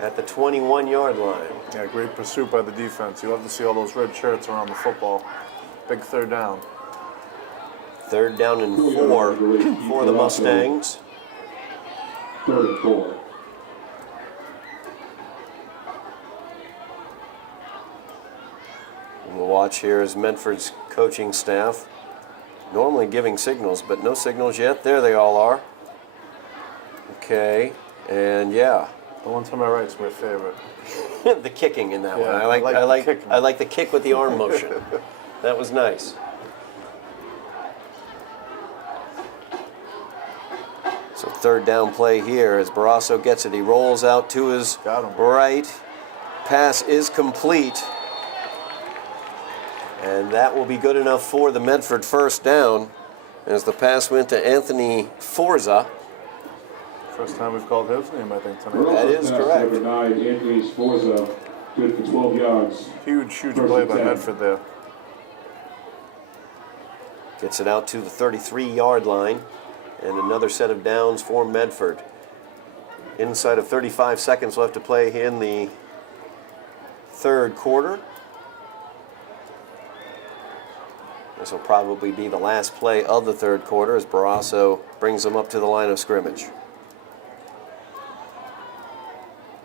at the 21-yard line. Yeah, great pursuit by the defense. You love to see all those red shirts around the football. Big third down. Third down and 4 for the Mustangs. 3rd and 4. And we'll watch here as Medford's coaching staff normally giving signals, but no signals yet. There they all are. Okay, and yeah, The one to my right is my favorite. the kicking in that Yeah, one. I like the kicking. I like the kick with the arm motion. That was nice. So third down play here as Barrasso gets it. He rolls out to his Got him. right. Pass is complete. And that will be good enough for the Medford first down as the pass went to Anthony Forza. First time we've called his name, I think, tonight. That is correct. Number 9, Anthony Sforza, good for 12 yards. Huge First play and by 10. Medford there. Gets it out to the 33-yard line. And another set of downs for Medford. Inside of 35 seconds left to play in the third quarter. This will probably be the last play of the third quarter as Barrasso brings them up to the line of scrimmage.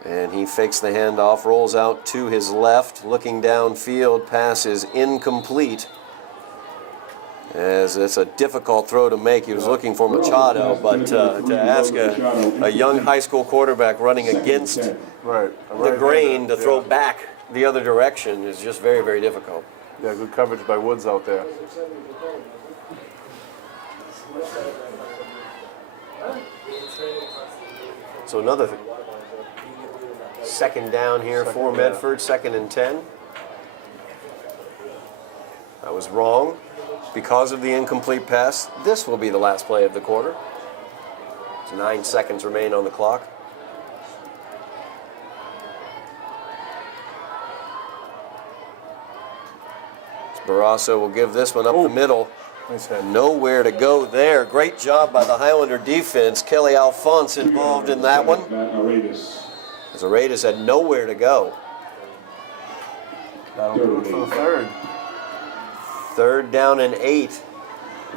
And he fakes the handoff, rolls out to his left, looking downfield. Pass is incomplete. As it's a difficult throw to make. He was looking for Machado, but to ask a young high school quarterback running against Right. the grain to throw back the other direction is just very, very difficult. Yeah, good coverage by Woods out there. So another second down here for Second, Medford, 2nd and 10. That was wrong. because of the incomplete pass, this will be the last play of the quarter. 9 seconds remain on the clock. Barrasso will give this one up the middle. Nice hit. Nowhere to go there. Great job by the Highlander defense. Kelly Alphonse involved in that one. As Aredes had nowhere to go. That'll do it for the third. 3rd down and 8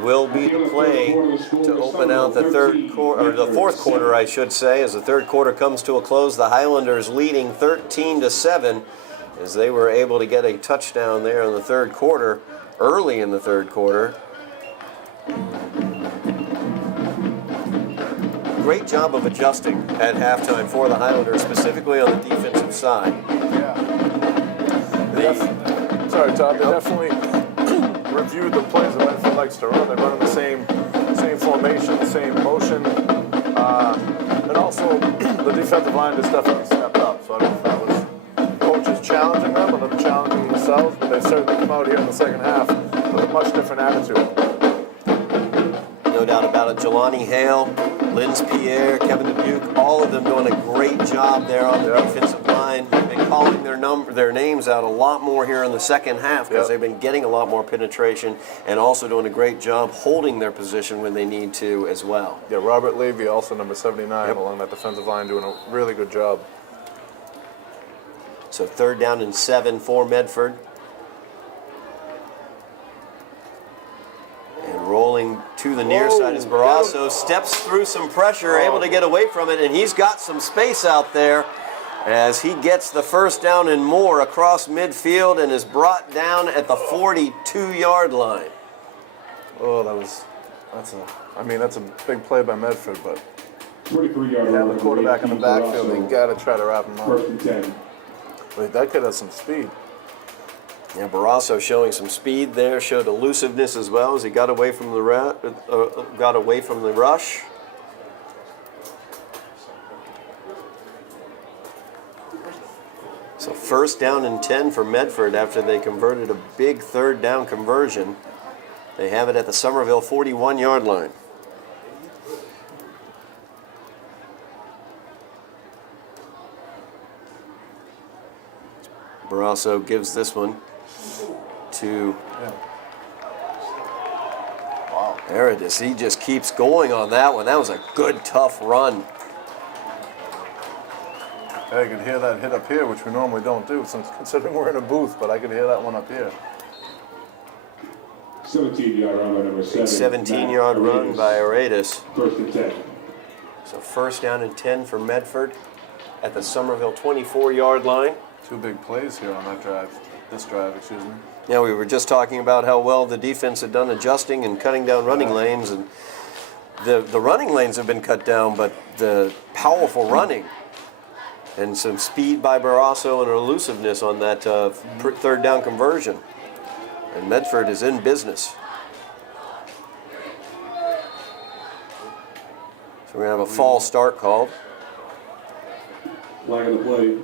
will be the play to open out the third quarter, or the fourth quarter, I should say, as the third quarter comes to a close. The Highlanders leading 13-7 as they were able to get a touchdown there in the third quarter, early in the third quarter. Great job of adjusting at halftime for the Highlanders, specifically on the defensive side. Sorry, Todd. They definitely reviewed the plays that Medford likes to run. They run in the same formation, the same motion, and also the defensive line just definitely stepped up. So I don't know if that was coaches challenging them or them challenging themselves, but they certainly come out here in the second half with a much different attitude. No doubt about it. Jelani Hale, Linz Pierre, Kevin Dubuque, all of them doing a great job there on the defensive line. They've been calling their names out a lot more here in the second half because they've been getting a lot more penetration and also doing a great job holding their position when they need to as well. Yeah, Robert Levy, also number 79, along that defensive line, doing a really good job. So 3rd down and 7 for Medford. And rolling to the near side as Barrasso steps through some pressure, able to get away from it, and he's got some space out there as he gets the 1st down and more across midfield and is brought down at the 42-yard line. Oh, that's a big play by Medford, but 23-yard have the quarterback in the backfield, you got to try to wrap him up. 1st and 10. Wait, that kid has some speed. Yeah, Barrasso showing some speed there, showed elusiveness as well as he got away from the rush. So 1st down and 10 for Medford after they converted a big 3rd down conversion. They have it at the Somerville 41-yard line. Barrasso gives this one to Aredes. He just keeps going on that one. That was a good, tough run. I could hear that hit up here, which we normally don't do, since considering we're in a booth, but I could hear that one up here. 17-yard run by number 7. 17-yard run by Aredes. 1st and 10. So 1st down and 10 for Medford at the Somerville 24-yard line. 2 big plays here on that drive. This drive, excuse me. Yeah, we were just talking about how well the defense had done adjusting and cutting down running lanes, and the running lanes have been cut down, but the powerful running and some speed by Barrasso and elusiveness on that 3rd down conversion. And Medford is in business. So we're going to have a false start called. Flag of the play.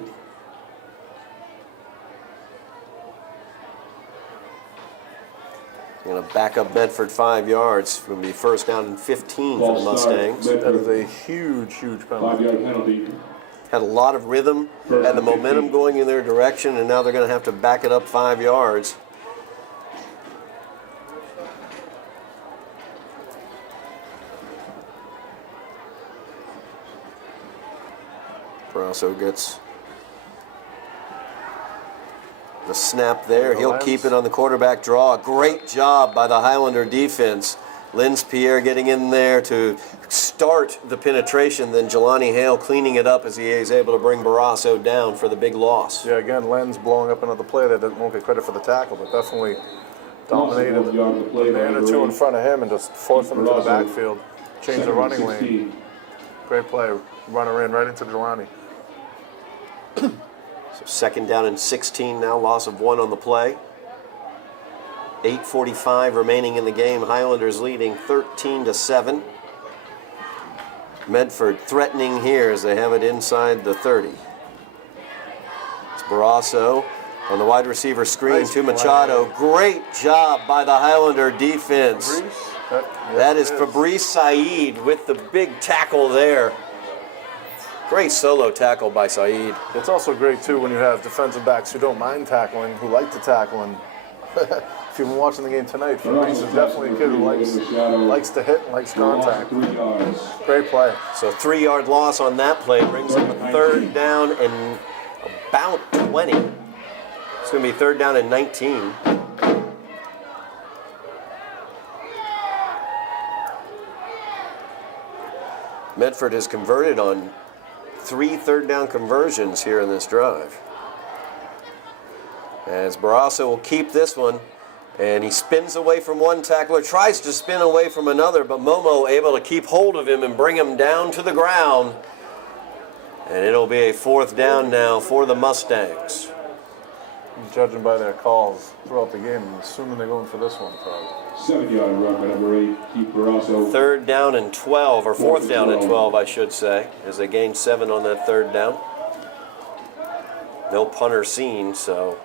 Going to back up Medford 5 yards. It's going to be 1st down and 15 for the Mustangs. That is a huge, huge penalty. 5-yard penalty. Had a lot of rhythm, had the momentum going in their direction, and now they're going to have to back it up 5 yards. Barrasso gets the snap there. He'll keep it on the quarterback draw. Great job by the Highlander defense. Linz Pierre getting in there to start the penetration, then Jelani Hale cleaning it up as he is able to bring Barrasso down for the big loss. Yeah, again, Lenz blowing up another play that won't get credit for the tackle, but definitely dominated a man or two in front of him and just forced him into the backfield. Changed the running lane. Great play. Runner in right into Jelani. So 2nd down and 16 now, loss of 1 on the play. 8:45 remaining in the game. Highlanders leading 13-7. Medford threatening here as they have it inside the 30. It's Barrasso On the wide receiver screen Nice to Machado. play. Great job by the Highlander defense. Fabrice? That Yes, is it Fabrice Saeed with the big tackle there. Great solo tackle by Saeed. It's also great, too, when you have defensive backs who don't mind tackling, who like to tackle. And if you've been watching the game tonight, Fabrice is definitely a kid who likes to hit and likes contact. 3 yards. Great play. So 3-yard loss on that play brings up a 3rd down and about 20. It's going to be 3rd down and 19. Medford has converted on 3 3rd down conversions here in this drive. As Barrasso will keep this one, and he spins away from one tackler, tries to spin away from another, but Momo able to keep hold of him and bring him down to the ground. And it'll be a 4th down now for the Mustangs. Judging by their calls throughout the game, I'm assuming they're going for this one, Todd. 7-yard run by number 8, Keith Barrasso. 3rd down and 12, or 4th down and 12, I should say, as they gain 7 on that 3rd down. No punter seen, so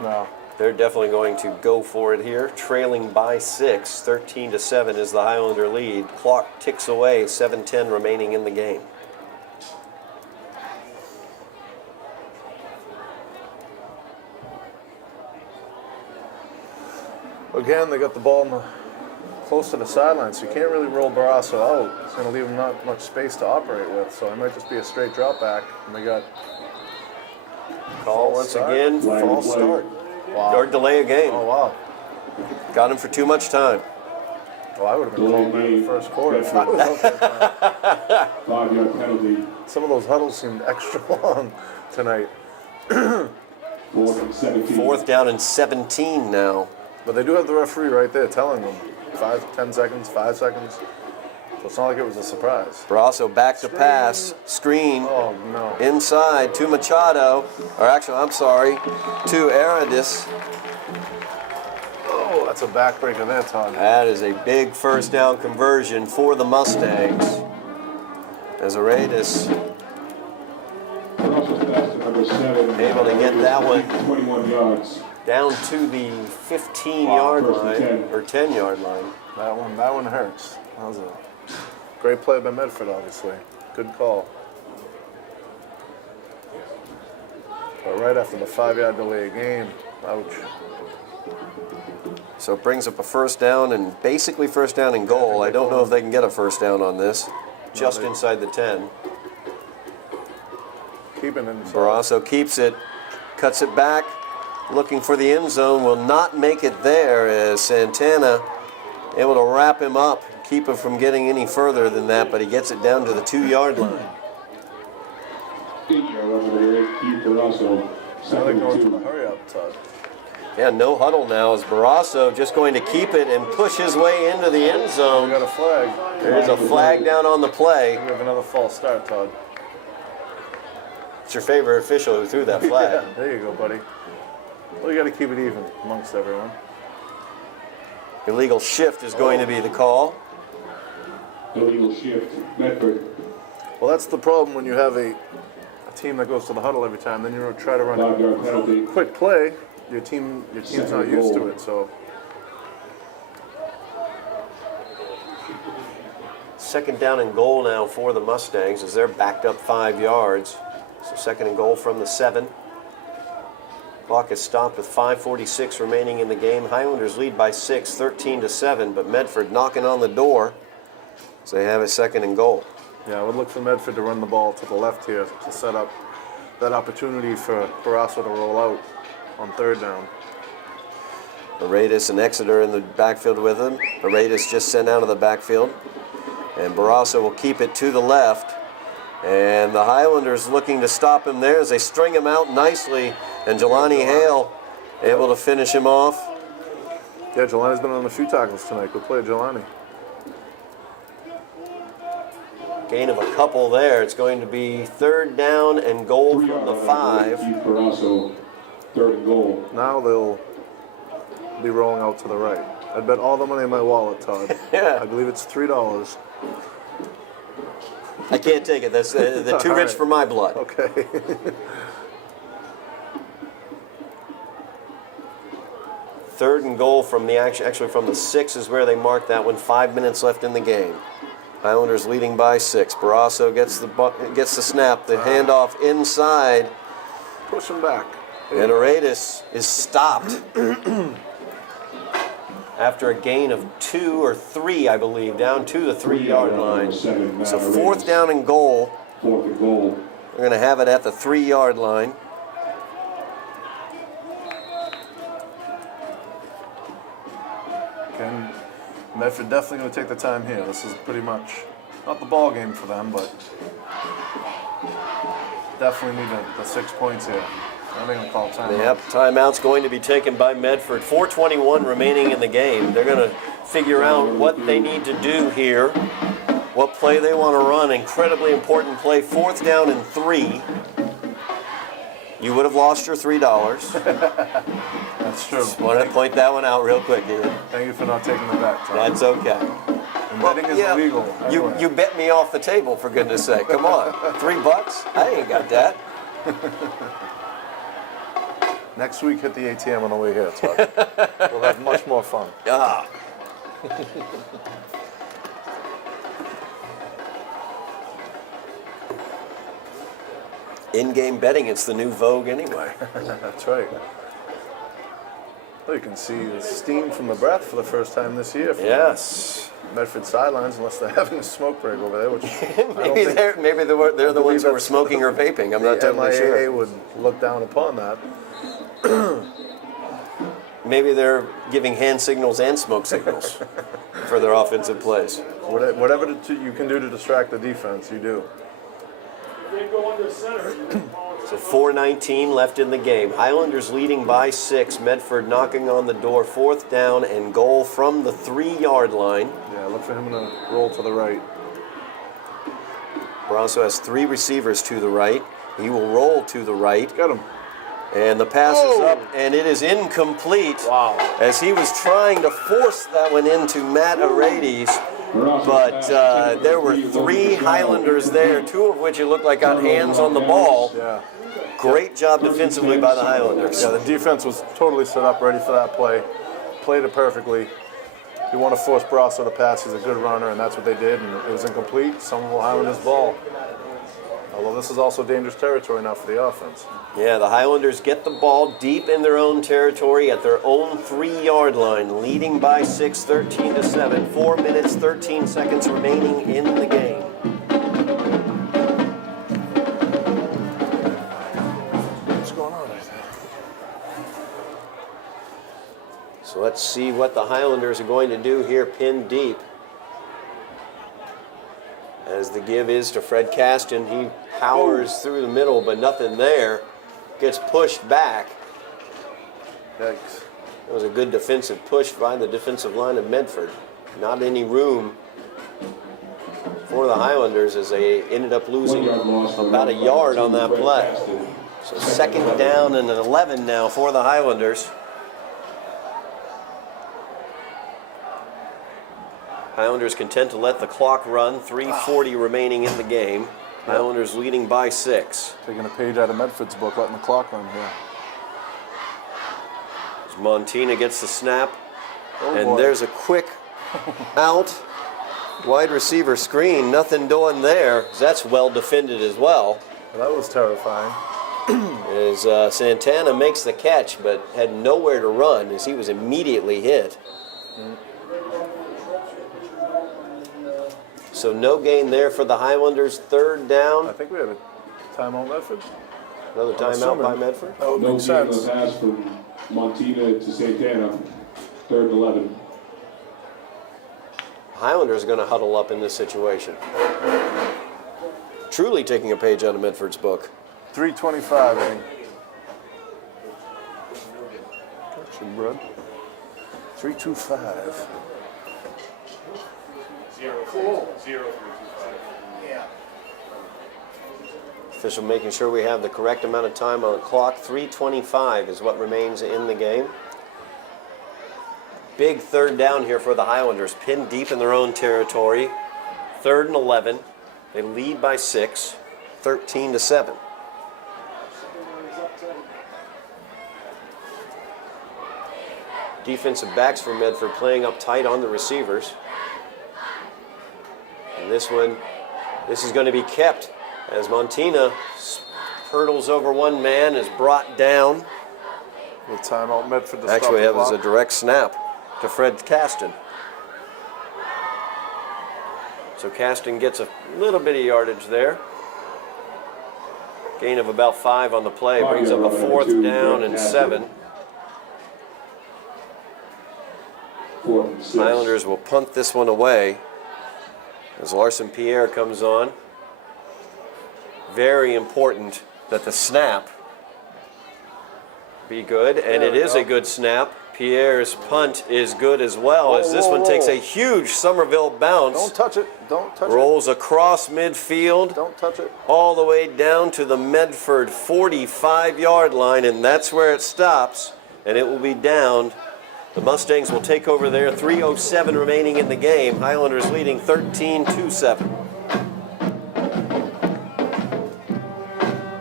No. they're definitely going to go for it here. Trailing by 6, 13-7 is the Highlander lead. Clock ticks away, 7:10 remaining in the game. Again, they got the ball close to the sideline, so you can't really roll Barrasso out. It's going to leave him not much space to operate with, so it might just be a straight drop back. And they got Call once start. again. False start. Wow. Or delay a game. Oh, wow. Got him for too much time. Well, I would have been called back in the first quarter if I was out there. 5-yard penalty. Some of those huddles seemed extra long tonight. 4th and 17. 4th down and 17 now. But they do have the referee right there telling them 10 seconds, 5 seconds. So it's not like it was a surprise. Barrasso back to pass. Screen. Oh, no. Inside to Machado. Or actually, I'm sorry, to Aradis. Oh, that's a backbreaker there, Todd. That is a big 1st down conversion for the Mustangs. As Aradis Barrasso's pass to number 7. able to get that one 21 yards. down to the 15-yard Wow, 1st line, and 10. or 10-yard line. That one hurts. That was a great play by Medford, obviously. Good call. But right after the 5-yard delay game, ouch. So it brings up a 1st down and basically 1st down and goal. I don't know if they can get a 1st down on this. Just inside the 10. Keeping it inside. Barrasso keeps it, cuts it back, looking for the end zone, will not make it there as Santana able to wrap him up, keep him from getting any further than that, but he gets it down to the 2-yard line. 8-yard run by number 8, Keith Barrasso. Now they're 2nd going and to the 2. hurry up, Todd. Yeah, no huddle now as Barrasso just going to keep it and push his way into the end We zone. got a flag. There's a flag down on the play. We have another false start, Todd. It's your favorite official who threw that flag. Yeah, there you go, buddy. Well, you got to keep it even amongst everyone. Illegal shift is going to be the call. Illegal shift. Medford. Well, that's the problem when you have a team that goes to the huddle every time. Then you try to run 5-yard penalty. a quick play. Your team's not used to it, so 2nd down and goal now for the Mustangs as they're backed up 5 yards. So 2nd and goal from the 7. Clock is stopped with 5:46 remaining in the game. Highlanders lead by 6, 13-7, but Medford knocking on the door. So they have a 2nd and goal. yeah, I would look for Medford to run the ball to the left here to set up that opportunity for Barrasso to roll out on 3rd down. Aradis and Exeter in the backfield with him. Aradis just sent out of the backfield. And Barrasso will keep it to the left. And the Highlanders looking to stop him there as they string him out nicely. And Jelani Hale able to finish him off. Yeah, Jelani's been on a few tackles tonight. Good play, Jelani. Gain of a couple there. It's going to be 3rd down and goal 3 from yard the run 5. Keith Barrasso. 3rd and goal. Now they'll be rolling out to the right. I'd bet all the money in my wallet, Todd. Yeah. I believe it's $3. I can't take it. That's they're too All rich right. for my blood. Okay. Third and goal from the actually from the 6 is where they marked that one. 5 minutes left in the game. Highlanders leading by 6. Barrasso gets the snap. The handoff inside. Push him back. And Aradis is stopped after a gain of 2 or 3, I believe, down to the 3-yard line. So 4th down and goal. 4th and goal. We're going to have it at the 3-yard line. Again, Medford definitely going to take the time here. This is pretty much not the ball game for them, but definitely need the 6 points here. I'm going to call timeout. Yep, timeout's going to be taken by Medford. 4:21 remaining in the game. They're going to figure out what they need to do here, what play they want to run. Incredibly important play. 4th down and 3. You would have lost your $3. That's true. Just wanted to point that one out real quick, Ian. Thank you for not taking the bet, Tom. That's okay. And betting is illegal. You bet me off the table, for goodness sake. Come on. $3? I ain't got that. Next week, hit the ATM on the way here, Todd. We'll have much more fun. Ah. In-game betting, it's the new vogue anyway. That's right. Well, you can see the steam from the breath for the first time this year. From Yes. Medford sidelines, unless they're having a smoke break over there, which maybe they're the ones who were smoking or vaping. I'm not totally MIAA sure. would look down upon that. Maybe they're giving hand signals and smoke signals for their offensive plays. Whatever you can do to distract the defense, you do. So 4:19 left in the game. Highlanders leading by 6. Medford knocking on the door. 4th down and goal from the 3-yard line. Yeah, look for him to roll to the right. Barrasso has 3 receivers to the right. He will roll to the right. Get him. And the pass is up, and it is incomplete. Wow. As he was trying to force that one into Matt Aradis. But there were 3 Highlanders there, 2 of which it looked like got hands on the ball. Yeah. Great job defensively by the Highlanders. Yeah, the defense was totally set up, ready for that play. Played it perfectly. You want to force Barrasso to pass. He's a good runner, and that's what they did. And it was incomplete. Somerville Highlanders ball. Although this is also dangerous territory now for the offense. Yeah, the Highlanders get the ball deep in their own territory at their own 3-yard line, leading by 6, 13-7. 4 minutes, 13 seconds remaining in the game. What's going on right there? So let's see what the Highlanders are going to do here, pinned deep. As the give is to Fred Caston, he powers through the middle, but nothing there. Gets pushed back. Yikes. It was a good defensive push by the defensive line of Medford. Not any room for the Highlanders as they ended up losing about a yard on that play. So 2nd down and 11 now for the Highlanders. Highlanders content to let the clock run. 3:40 remaining in the game. Highlanders leading by 6. Taking a page out of Medford's book, letting the clock run here. As Montina gets the snap. Oh, And boy. there's a quick out. Wide receiver screen. Nothing doing there. That's well defended as well. Well, that was terrifying. As Santana makes the catch, but had nowhere to run as he was immediately hit. So no gain there for the Highlanders. 3rd down. I think we had a timeout, Medford. Another timeout by Medford. That would No make gain on the sense. pass from Montina to Santana. 3rd and 11. Highlanders are going to huddle up in this situation. Truly taking a page out of Medford's book. 3:25, I think. Gotcha, bud. 3:25. 0. Official making sure we have the correct amount of time on the clock. 3:25 is what remains in the game. Big 3rd down here for the Highlanders. Pinned deep in their own territory. 3rd and 11. They lead by 6, 13-7. defensive backs for Medford playing up tight on the receivers. And this is going to be kept as Montina hurdles over one man, is brought down. The timeout Medford to stop Actually, the that was a clock. direct snap to Fred Caston. So Caston gets a little bit of yardage there. Gain of about 5 on the play, brings up a 4th down and 7. 4th and 6. Highlanders will punt this one away as Larson Pierre comes on. Very important that the snap be good, and it is a good snap. Pierre's punt is good as well, as this one takes a huge Somerville bounce. Don't touch it. Don't touch Rolls across midfield, it. Don't touch it. all the way down to the Medford 45-yard line, and that's where it stops, and it will be downed. The Mustangs will take over there. 3:07 remaining in the game. Highlanders leading 13-7.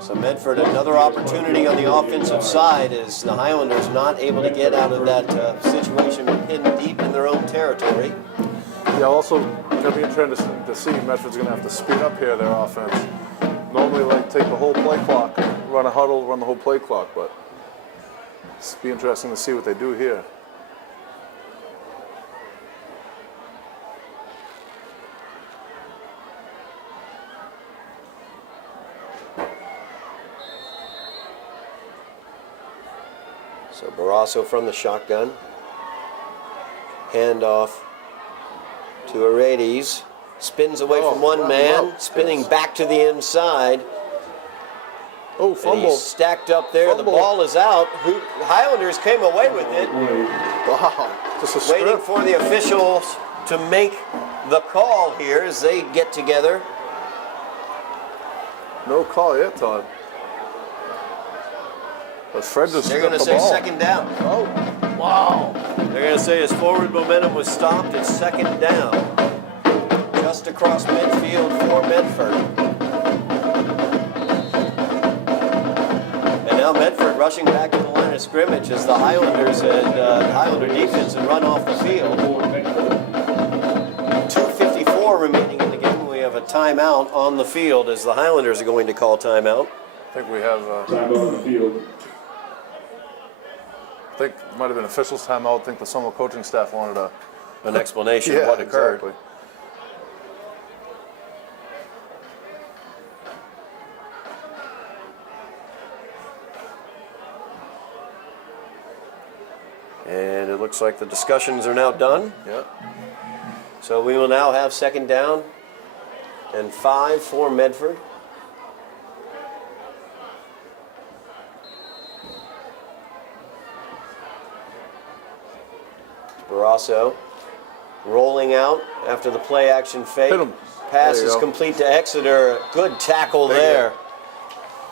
So Medford, another opportunity on the offensive side, is the Highlanders not able to get out of that situation hidden deep in their own territory. Yeah, also going to be interesting to see. Medford's going to have to speed up here their offense. Normally, like, take the whole play clock, run a huddle, run the whole play clock, but it's be interesting to see what they do here. So Barrasso from the shotgun. Handoff to Arades. Spins away from one man, spinning back to the inside. Oh, And fumble. he's stacked up there. Fumble. The ball is out. Highlanders came away with it, Wow. Just a waiting strip. for the officials to make the call here as they get together. No call yet, Todd. But Fred just They're going to got the say ball. second down. Oh, wow. They're going to say his forward momentum was stopped. It's second down. Just across midfield for Medford. And now Medford rushing back to the line of scrimmage as the Highlanders and Highlander defense had run off the field. 2:54 remaining in the game. We have a timeout on the field as the Highlanders are going to call timeout. I think we have, Time on the field. I think it might have been officials timeout. I think the Somerville coaching staff wanted a An explanation of what occurred. Exactly. And it looks like the discussions are now done. Yeah. So we will now have second down and 5 for Medford. Barrasso rolling out after the play action fake. Hit him. Pass There you is go. complete to Exeter. Good tackle There you there.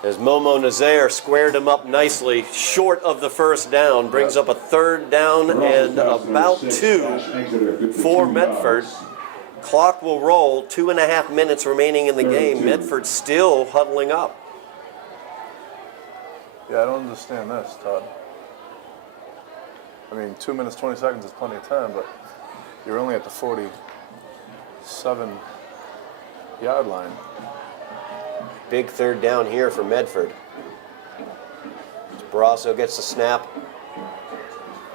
As Momo Nazaire squared him up nicely, short of the first down, brings up a 3rd down and about 2 for Medford. Clock will roll, 2.5 minutes remaining in the game. Medford still huddling up. Yeah, I don't understand this, Todd. I mean, 2 minutes, 20 seconds is plenty of time, but you're only at the 47-yard line. Big 3rd down here for Medford. Barrasso gets the snap.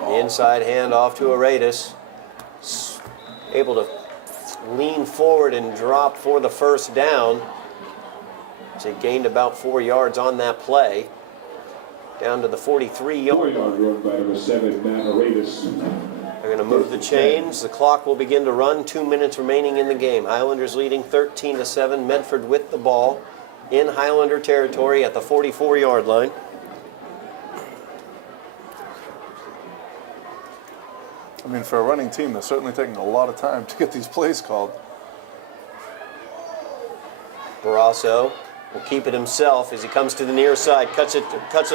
The inside handoff to Arades. Able to lean forward and drop for the 1st down. So he gained about 4 yards on that play. Down to the 43-yard line. 4-yard run by number 7, Matt Aradis. They're going to move the chains. The clock will begin to run. 2 minutes remaining in the game. Highlanders leading 13-7. Medford with the ball in Highlander territory at the 44-yard line. I mean, for a running team, they're certainly taking a lot of time to get these plays called. Barrasso will keep it himself as he comes to the near side, cuts it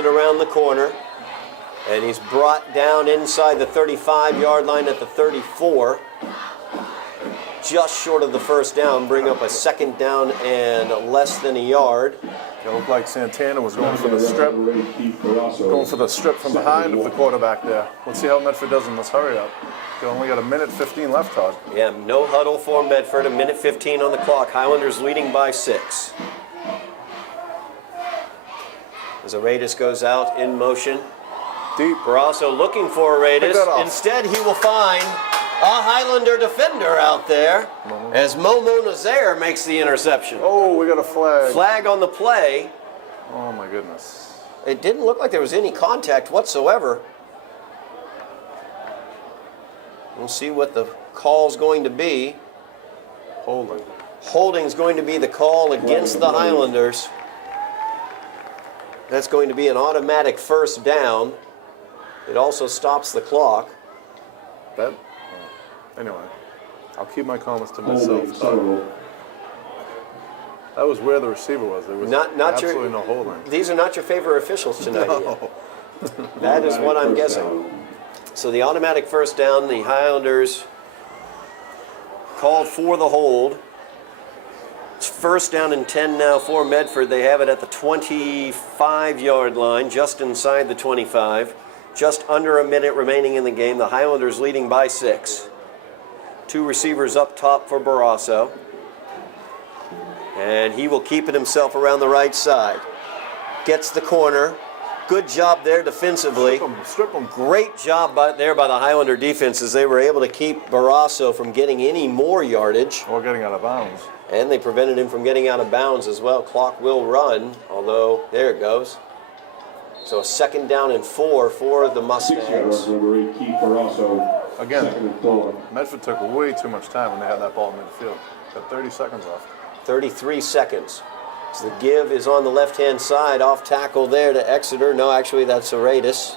around the corner, and he's brought down inside the 35-yard line at the 34. Just short of the 1st down, bring up a 2nd down and less than a yard It looked like Santana was going for the strip. Number 8, Keith Barrasso. Going for the strip from behind of the quarterback there. Let's see how Medford does in this hurry up. They only got a minute 15 left, Todd. Yeah, no huddle for Medford. A minute 15 on the clock. Highlanders leading by 6. As Aradis goes out in motion. Deep. Barrasso looking for Aradis. Pick that off. Instead, he will find a Highlander defender out there as Momo Nazaire makes the interception. Oh, we got a flag. Flag on the play. Oh, my goodness. It didn't look like there was any contact whatsoever. We'll see what the call's going to be. Holding. Holding's going to be the call against the Highlanders. That's going to be an automatic first down. It also stops the clock. That. Anyway, I'll keep my comments to Holding, myself. Somerville. That was where the receiver was. There was Not absolutely no holding. These are not your favorite officials tonight. No. That is what I'm First guessing. down. So the automatic first down, the Highlanders called for the hold. It's first down and 10 now for Medford. They have it at the 25-yard line, just inside the 25. Just under a minute remaining in the game. The Highlanders leading by 6. 2 receivers up top for Barrasso. And he will keep it himself around the right side. Gets the corner. Good job there defensively. Strip him. Great job there by the Highlander defense as they were able to keep Barrasso from getting any more yardage. Or getting out of bounds. And they prevented him from getting out of bounds as well. Clock will run, although there it goes. So a second down and 4 for the 6 Mustangs. yards, number 8, Keith Barrasso. Again. Second and 4. Medford took way too much time when they had that ball in midfield. Got 30 seconds left. 33 seconds. So the give is on the left-hand side, off tackle there to Exeter. No, actually that's Aradis.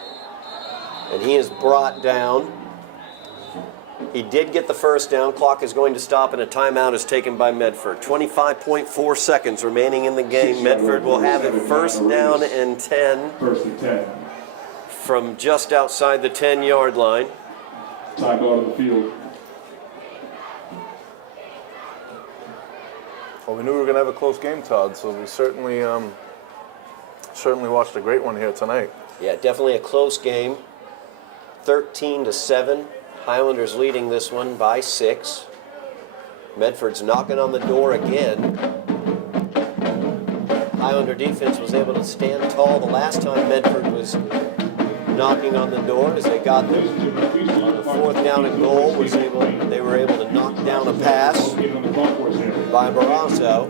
And he is brought down. He did get the first down. Clock is going to stop and a timeout is taken by Medford. 25.4 seconds remaining in the game. Medford will have it first down and 10 First and 10. from just outside the 10-yard line. Time out of the field. Well, we knew we were going to have a close game, Todd, so we certainly watched a great one here tonight. Yeah, definitely a close game. 13-7. Highlanders leading this one by 6. Medford's knocking on the door again. Highlander defense was able to stand tall the last time Medford was knocking on the door as they got them. On the 4th down and goal, they were able to knock down a pass by Barrasso.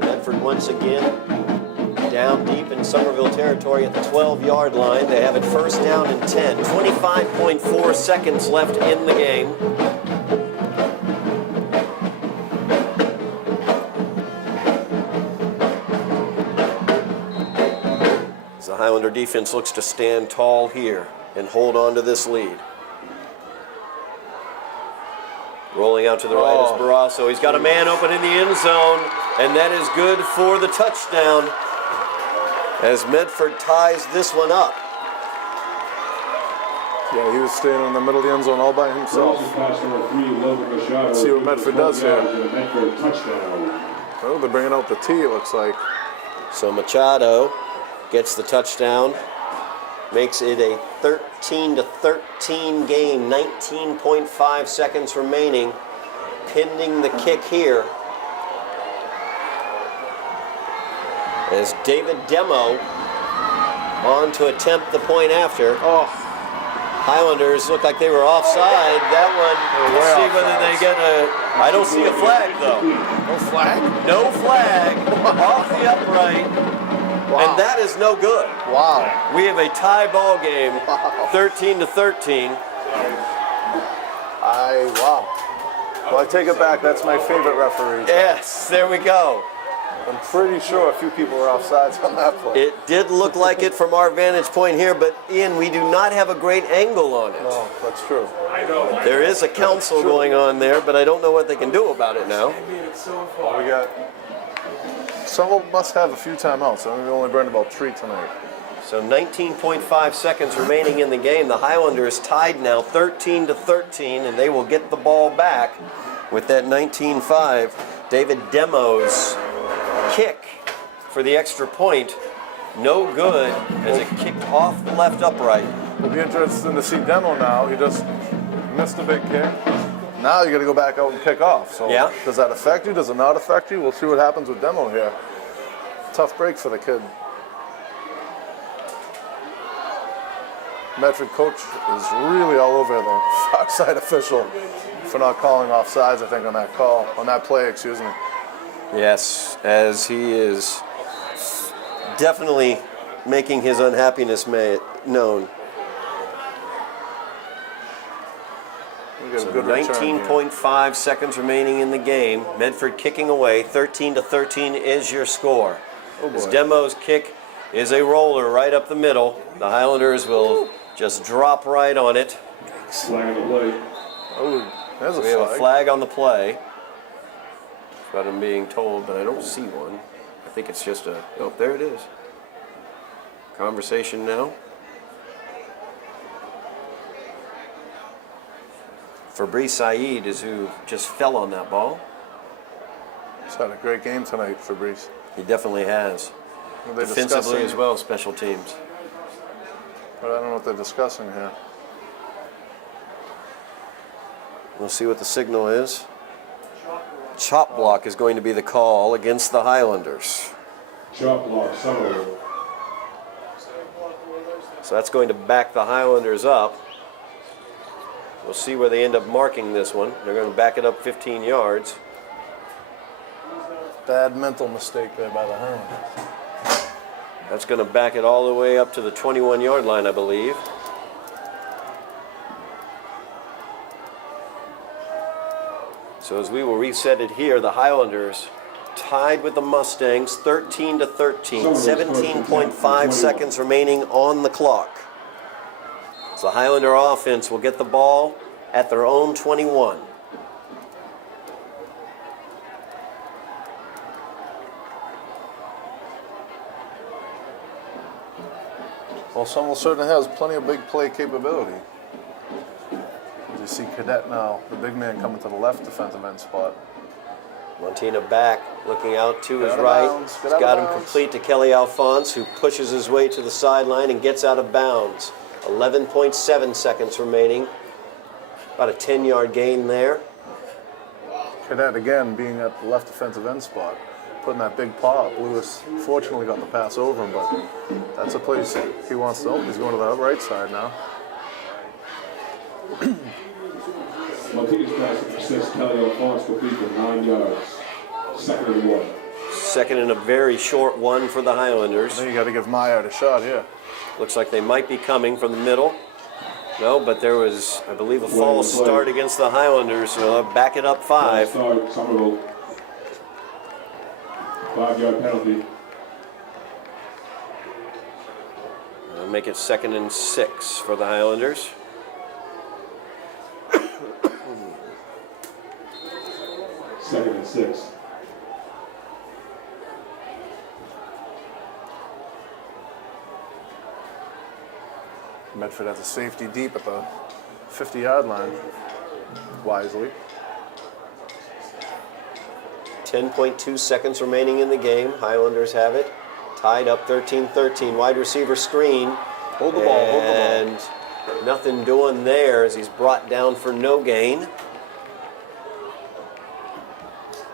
Medford once again down deep in Somerville territory at the 12-yard line. They have it first down and 10. 25.4 seconds left in the game. The Highlander defense looks to stand tall here and hold on to this lead. Rolling out to the right is Barrasso. He's got a man open in the end zone, and that is good for the touchdown as Medford ties this one up. Yeah, he was staying in the middle of the end zone all by himself. Let's see what Medford does here. Medford touchdown. Oh, they're bringing out the tee, it looks like. So Machado gets the touchdown, makes it a 13-13 game, 19.5 seconds remaining, pending the kick here. As David Demo on to attempt the point after. Highlanders look like they were offside. That one, let's see whether they get a, I don't see a flag though. No flag? No flag, off the upright. Wow. And that is no good. Wow. We have a tie ball game, 13-13. Wow. Well, I take it back. That's my favorite referee. Yes, there we go. I'm pretty sure a few people were offsides on that play. It did look like it from our vantage point here, but Ian, we do not have a great angle on it. No, that's true. There is a council going on there, but I don't know what they can do about it now. We got. Someone must have a few timeouts. I mean, we only burned about 3 tonight. So 19.5 seconds remaining in the game. The Highlanders tied now 13-13, and they will get the ball back with that 19.5. David Demo's kick for the extra point. No good as it kicked off the left upright. It'll be interesting to see Demo now. He just missed a big kick. Now you got to go back out and kick off. So Yeah. Does that affect you? Does it not affect you? We'll see what happens with Demo here. Tough break for the kid. Medford coach is really all over the far side official for not calling offsides, I think, on that play, excuse me. Yes, as he is definitely making his unhappiness known. We got So a good return here. 19.5 seconds remaining in the game. Medford kicking away. 13-13 is your score. Oh This boy. Demo's kick is a roller right up the middle. The Highlanders will just drop right on it. Flag on the play. Oh, there's a We have a flag. flag on the play. That's what I'm being told, but I don't see one. I think it's just a, oh, there it is. Conversation now. Fabrice Saeed is who just fell on that ball. He's had a great game tonight, Fabrice. He definitely has. They're Defensively discussing- as well, special teams. But I don't know what they're discussing here. We'll see what the signal is. Chop block is going to be the call against the Highlanders. Chop block, Somerville. So that's going to back the Highlanders up. We'll see where they end up marking this one. They're going to back it up 15 yards. Bad mental mistake there by the Highlanders. That's going to back it all the way up to the 21-yard line, I believe. So as we will reset it here, the Highlanders tied with the Mustangs, 13-13, 17.5 seconds remaining on the clock. So the Highlander offense will get the ball at their own 21. Well, Somerville certainly has plenty of big play capability. You see Cadet now, the big man coming to the left defensive end spot. Montina back, looking out to his Get out of right. bounds, get He's out of got him bounds. complete to Kelly Alphonse, who pushes his way to the sideline and gets out of bounds. 11.7 seconds remaining. About a 10-yard gain there. Cadet again being at the left defensive end spot, putting that big paw up. Lewis fortunately got the pass over him, but that's a place he wants to open. He's going to the right side now. Martinez pass intercepts Kelly Alphonse complete for 9 yards. Second and 1. Second and a very short one for the Highlanders. Then you got to give Myard a shot here. Looks like they might be coming from the middle. No, but there was, I believe, a false start against the Highlanders, so they'll back it up 5. Start, Somerville. 5-yard penalty. They'll make it 2nd and 6 for the Highlanders. Second and 6. Medford has a safety deep at the 50-yard line, wisely. 10.2 seconds remaining in the game. Highlanders have it. Tied up 13-13. Wide receiver screen. Hold the ball, hold the ball. And nothing doing there as he's brought down for no gain.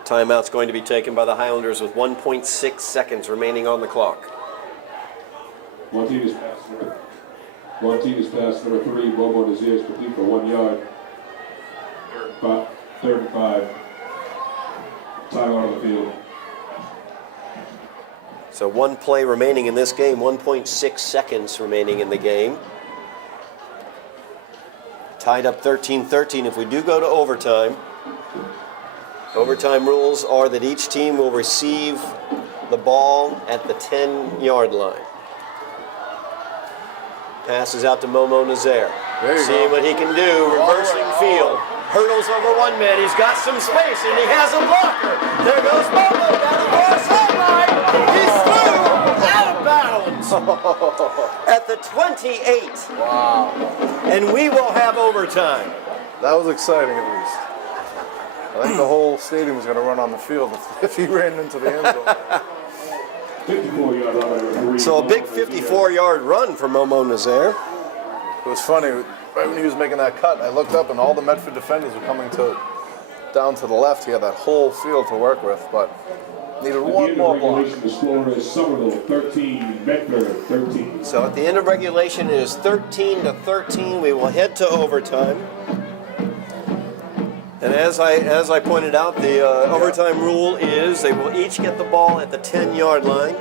Timeout's going to be taken by the Highlanders with 1.6 seconds remaining on the clock. Martinez pass number 3. Bobo Desires complete for 1 yard. Third and 5. Time out on the field. So one play remaining in this game, 1.6 seconds remaining in the game. Tied up 13-13. If we do go to overtime, overtime rules are that each team will receive the ball at the 10-yard line. Passes out to Momo Nazaire. There you Seeing go. what he can do, reversing field. Hurdles over one man, he's got some space, and he has a blocker. There goes Momo down the far sideline. He's through, out of bounds. at the 28. Wow. And we will have overtime. That was exciting, at least. I think the whole stadium was going to run on the field if he ran into the end zone. 54-yard line by number 3. So a big 54-yard run for Momo Nazaire. It was funny, right when he was making that cut, I looked up and all the Medford defenders were coming down to the left. He had that whole field to work with, but needed one more block. The score is Somerville 13, Medford 13. So at the end of regulation, it is 13-13. We will head to overtime. And as I pointed out, the overtime rule is they will each get the ball at the 10-yard line.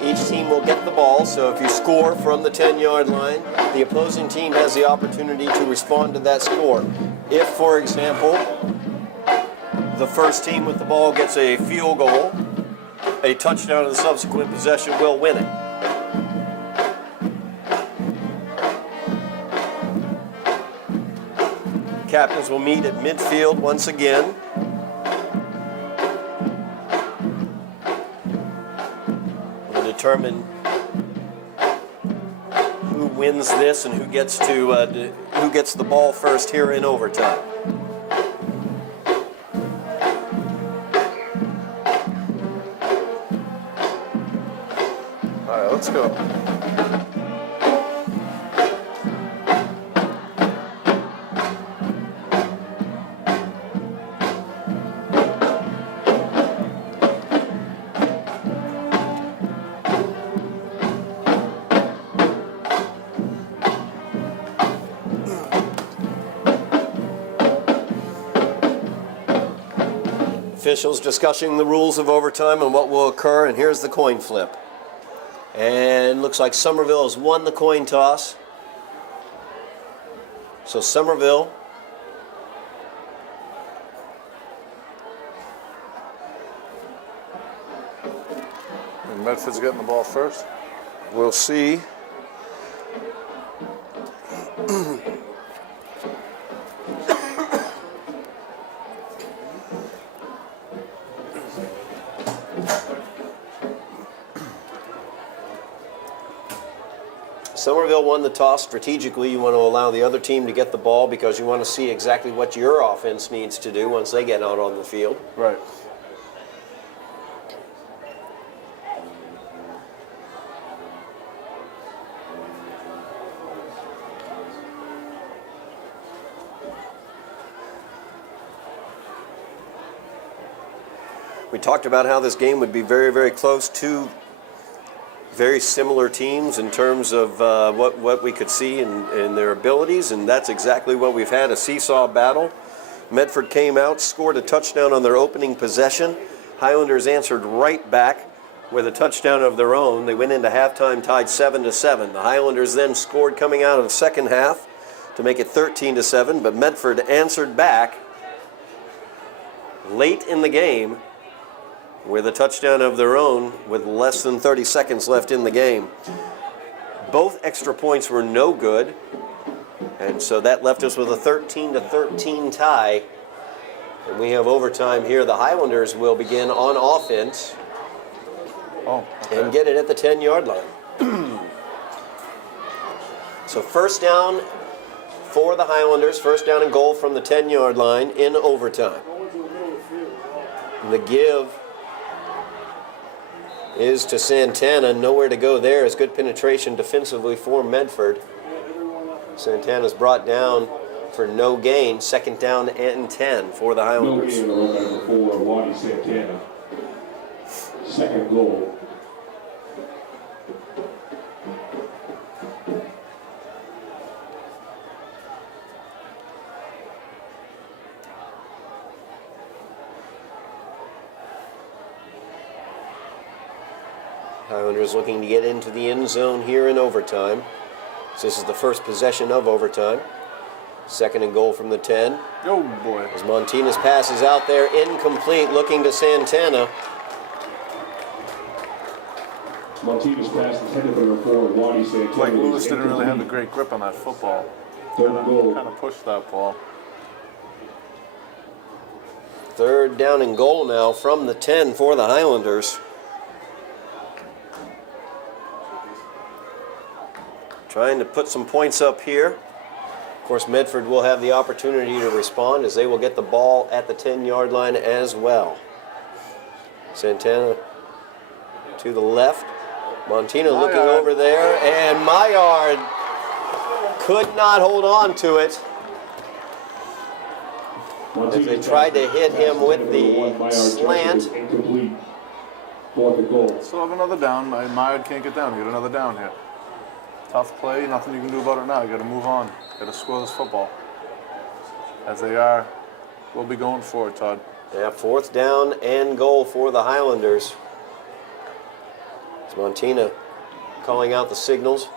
Each team will get the ball, so if you score from the 10-yard line, the opposing team has the opportunity to respond to that score. If, for example, the first team with the ball gets a field goal, a touchdown in the subsequent possession will win it. Captains will meet at midfield once again. We'll determine who wins this and who gets the ball first here in overtime. All right, let's go. Officials discussing the rules of overtime and what will occur, and here's the coin flip. And looks like Somerville has won the coin toss. So Somerville And Medford's getting the ball first. will see. Somerville won the toss strategically. You want to allow the other team to get the ball because you want to see exactly what your offense needs to do once they get out on the field. Right. We talked about how this game would be very, very close to very similar teams in terms of what we could see in their abilities, and that's exactly what we've had, a seesaw battle. Medford came out, scored a touchdown on their opening possession. Highlanders answered right back with a touchdown of their own. They went into halftime tied 7-7. The Highlanders then scored coming out of the second half to make it 13-7, but Medford answered back late in the game with a touchdown of their own with less than 30 seconds left in the game. Both extra points were no good, and so that left us with a 13-13 tie. And we have overtime here. The Highlanders will begin on offense and get it at the 10-yard line. So first down for the Highlanders, first down and goal from the 10-yard line in overtime. The give is to Santana. Nowhere to go there. It's good penetration defensively for Medford. Santana's brought down for no gain. Second down and 10 for the No Highlanders. gain on number 4, Waddy Santana. Second goal. Highlanders looking to get into the end zone here in overtime. So this is the first possession of overtime. Second and goal from the 10. Oh boy. As Montina's pass is out there, incomplete, looking to Santana. Martinez pass intended for number 4, Waddy Santana. Like Lewis didn't really have a great grip on that football. Third goal. Kind of pushed that ball. Third down and goal now from the 10 for the Highlanders. trying to put some points up here. Of course, Medford will have the opportunity to respond as they will get the ball at the 10-yard line as well. Santana to the left. Montina looking over there, and Maillard could not hold on to it as they tried to hit him with the slant. Still have another down. Maillard can't get down. You get another down here. Tough play. Nothing you can do about it now. You got to move on. Got to score this football. As they are, we'll be going for it, Todd. Yeah, 4th down and goal for the Highlanders. It's Montina calling out the signals.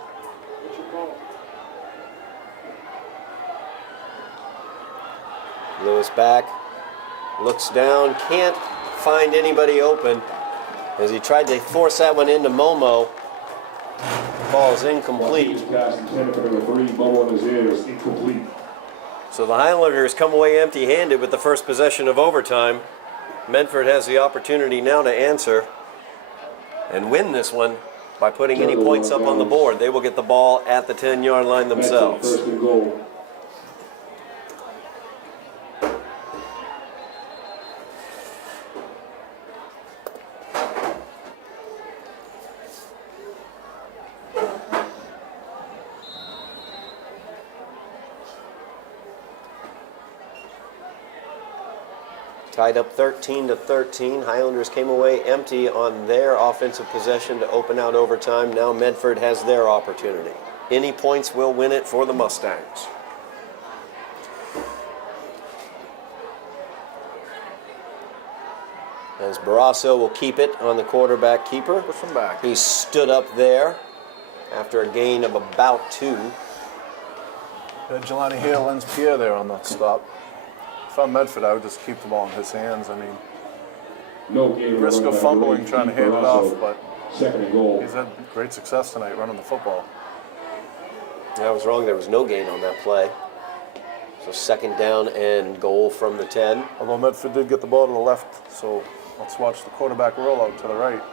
Lewis back, looks down, can't find anybody open as he tried to force that one into Momo. Ball is incomplete. So the Highlanders come away empty-handed with the first possession of overtime. Medford has the opportunity now to answer and win this one by putting any points up on the board. They will get the ball at the 10-yard line themselves. First and goal. Tied up 13-13. Highlanders came away empty on their offensive possession to open out overtime. Now Medford has their opportunity. Any points will win it for the Mustangs. As Barrasso will keep it on the quarterback keeper. Push him back. He stood up there after a gain of about 2. Jelani Hale lends Pierre there on that stop. If I'm Medford, I would just keep the ball in his hands. I mean, No gain. risk of fumbling trying to hand it off, but Second and goal. he's had great success tonight running the football. I was wrong. There was no gain on that play. So 2nd down and goal from the 10. Although Medford did get the ball to the left, so let's watch the quarterback rollout to the right.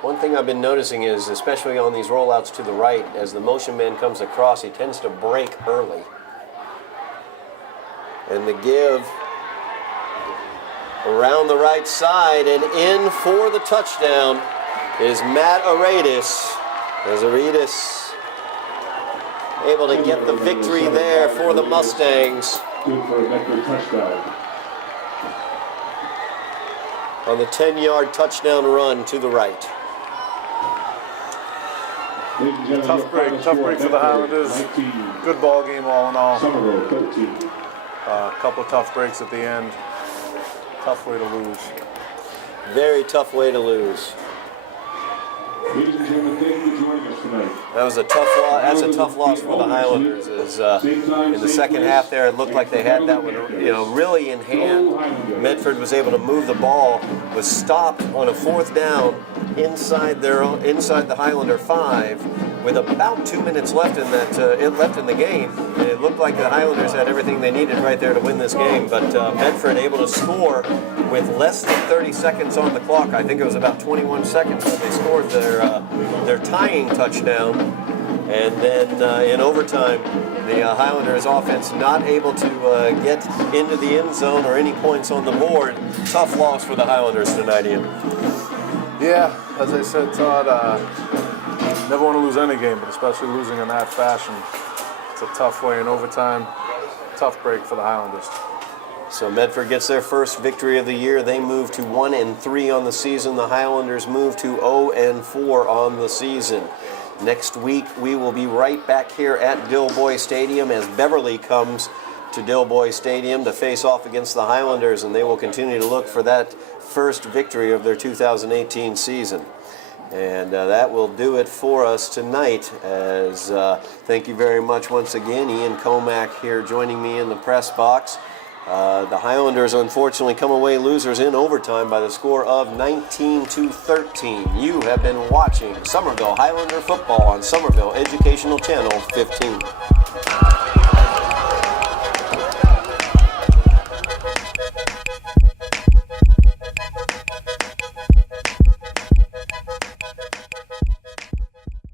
One thing I've been noticing is, especially on these rollouts to the right, as the motion man comes across, he tends to break early. And the give around the right side and in for the touchdown is Matt Aredis. As Aredis able to get the victory there for the Mustangs Good for a Medford touchdown. on the 10-yard touchdown run to the right. Tough break for the Highlanders. Good ball game all in all. Somerville 13. A couple of tough breaks at the end. Tough way to lose. Very tough way to lose. Ladies and gentlemen, thank you for joining us tonight. That was a tough loss. That's a tough loss for the Highlanders. As in the second half, there it looked like they had that one, really in hand. Medford was able to move the ball, was stopped on a 4th down inside the Highlander 5, with about 2 minutes left in the game. And it looked like the Highlanders had everything they needed right there to win this game. But Medford able to score with less than 30 seconds on the clock. I think it was about 21 seconds when they scored their tying touchdown. And then in overtime, the Highlanders offense not able to get into the end zone or any points on the board. Tough loss for the Highlanders tonight, Ian. Yeah, as I said, Todd, never want to lose any game, but especially losing in that fashion. It's a tough way in overtime. Tough break for the Highlanders. So Medford gets their first victory of the year. They move to 1-3 on the season. The Highlanders move to 0-4 on the season. Next week, we will be right back here at Dilboy Stadium as Beverly comes to Dilboy Stadium to face off against the Highlanders, and they will continue to look for that first victory of their 2018 season. And that will do it for us tonight. As thank you very much once again, Ian Comack here joining me in the press box. The Highlanders unfortunately come away losers in overtime by the score of 19-13. You have been watching Somerville Highlander football on Somerville Educational Channel 15.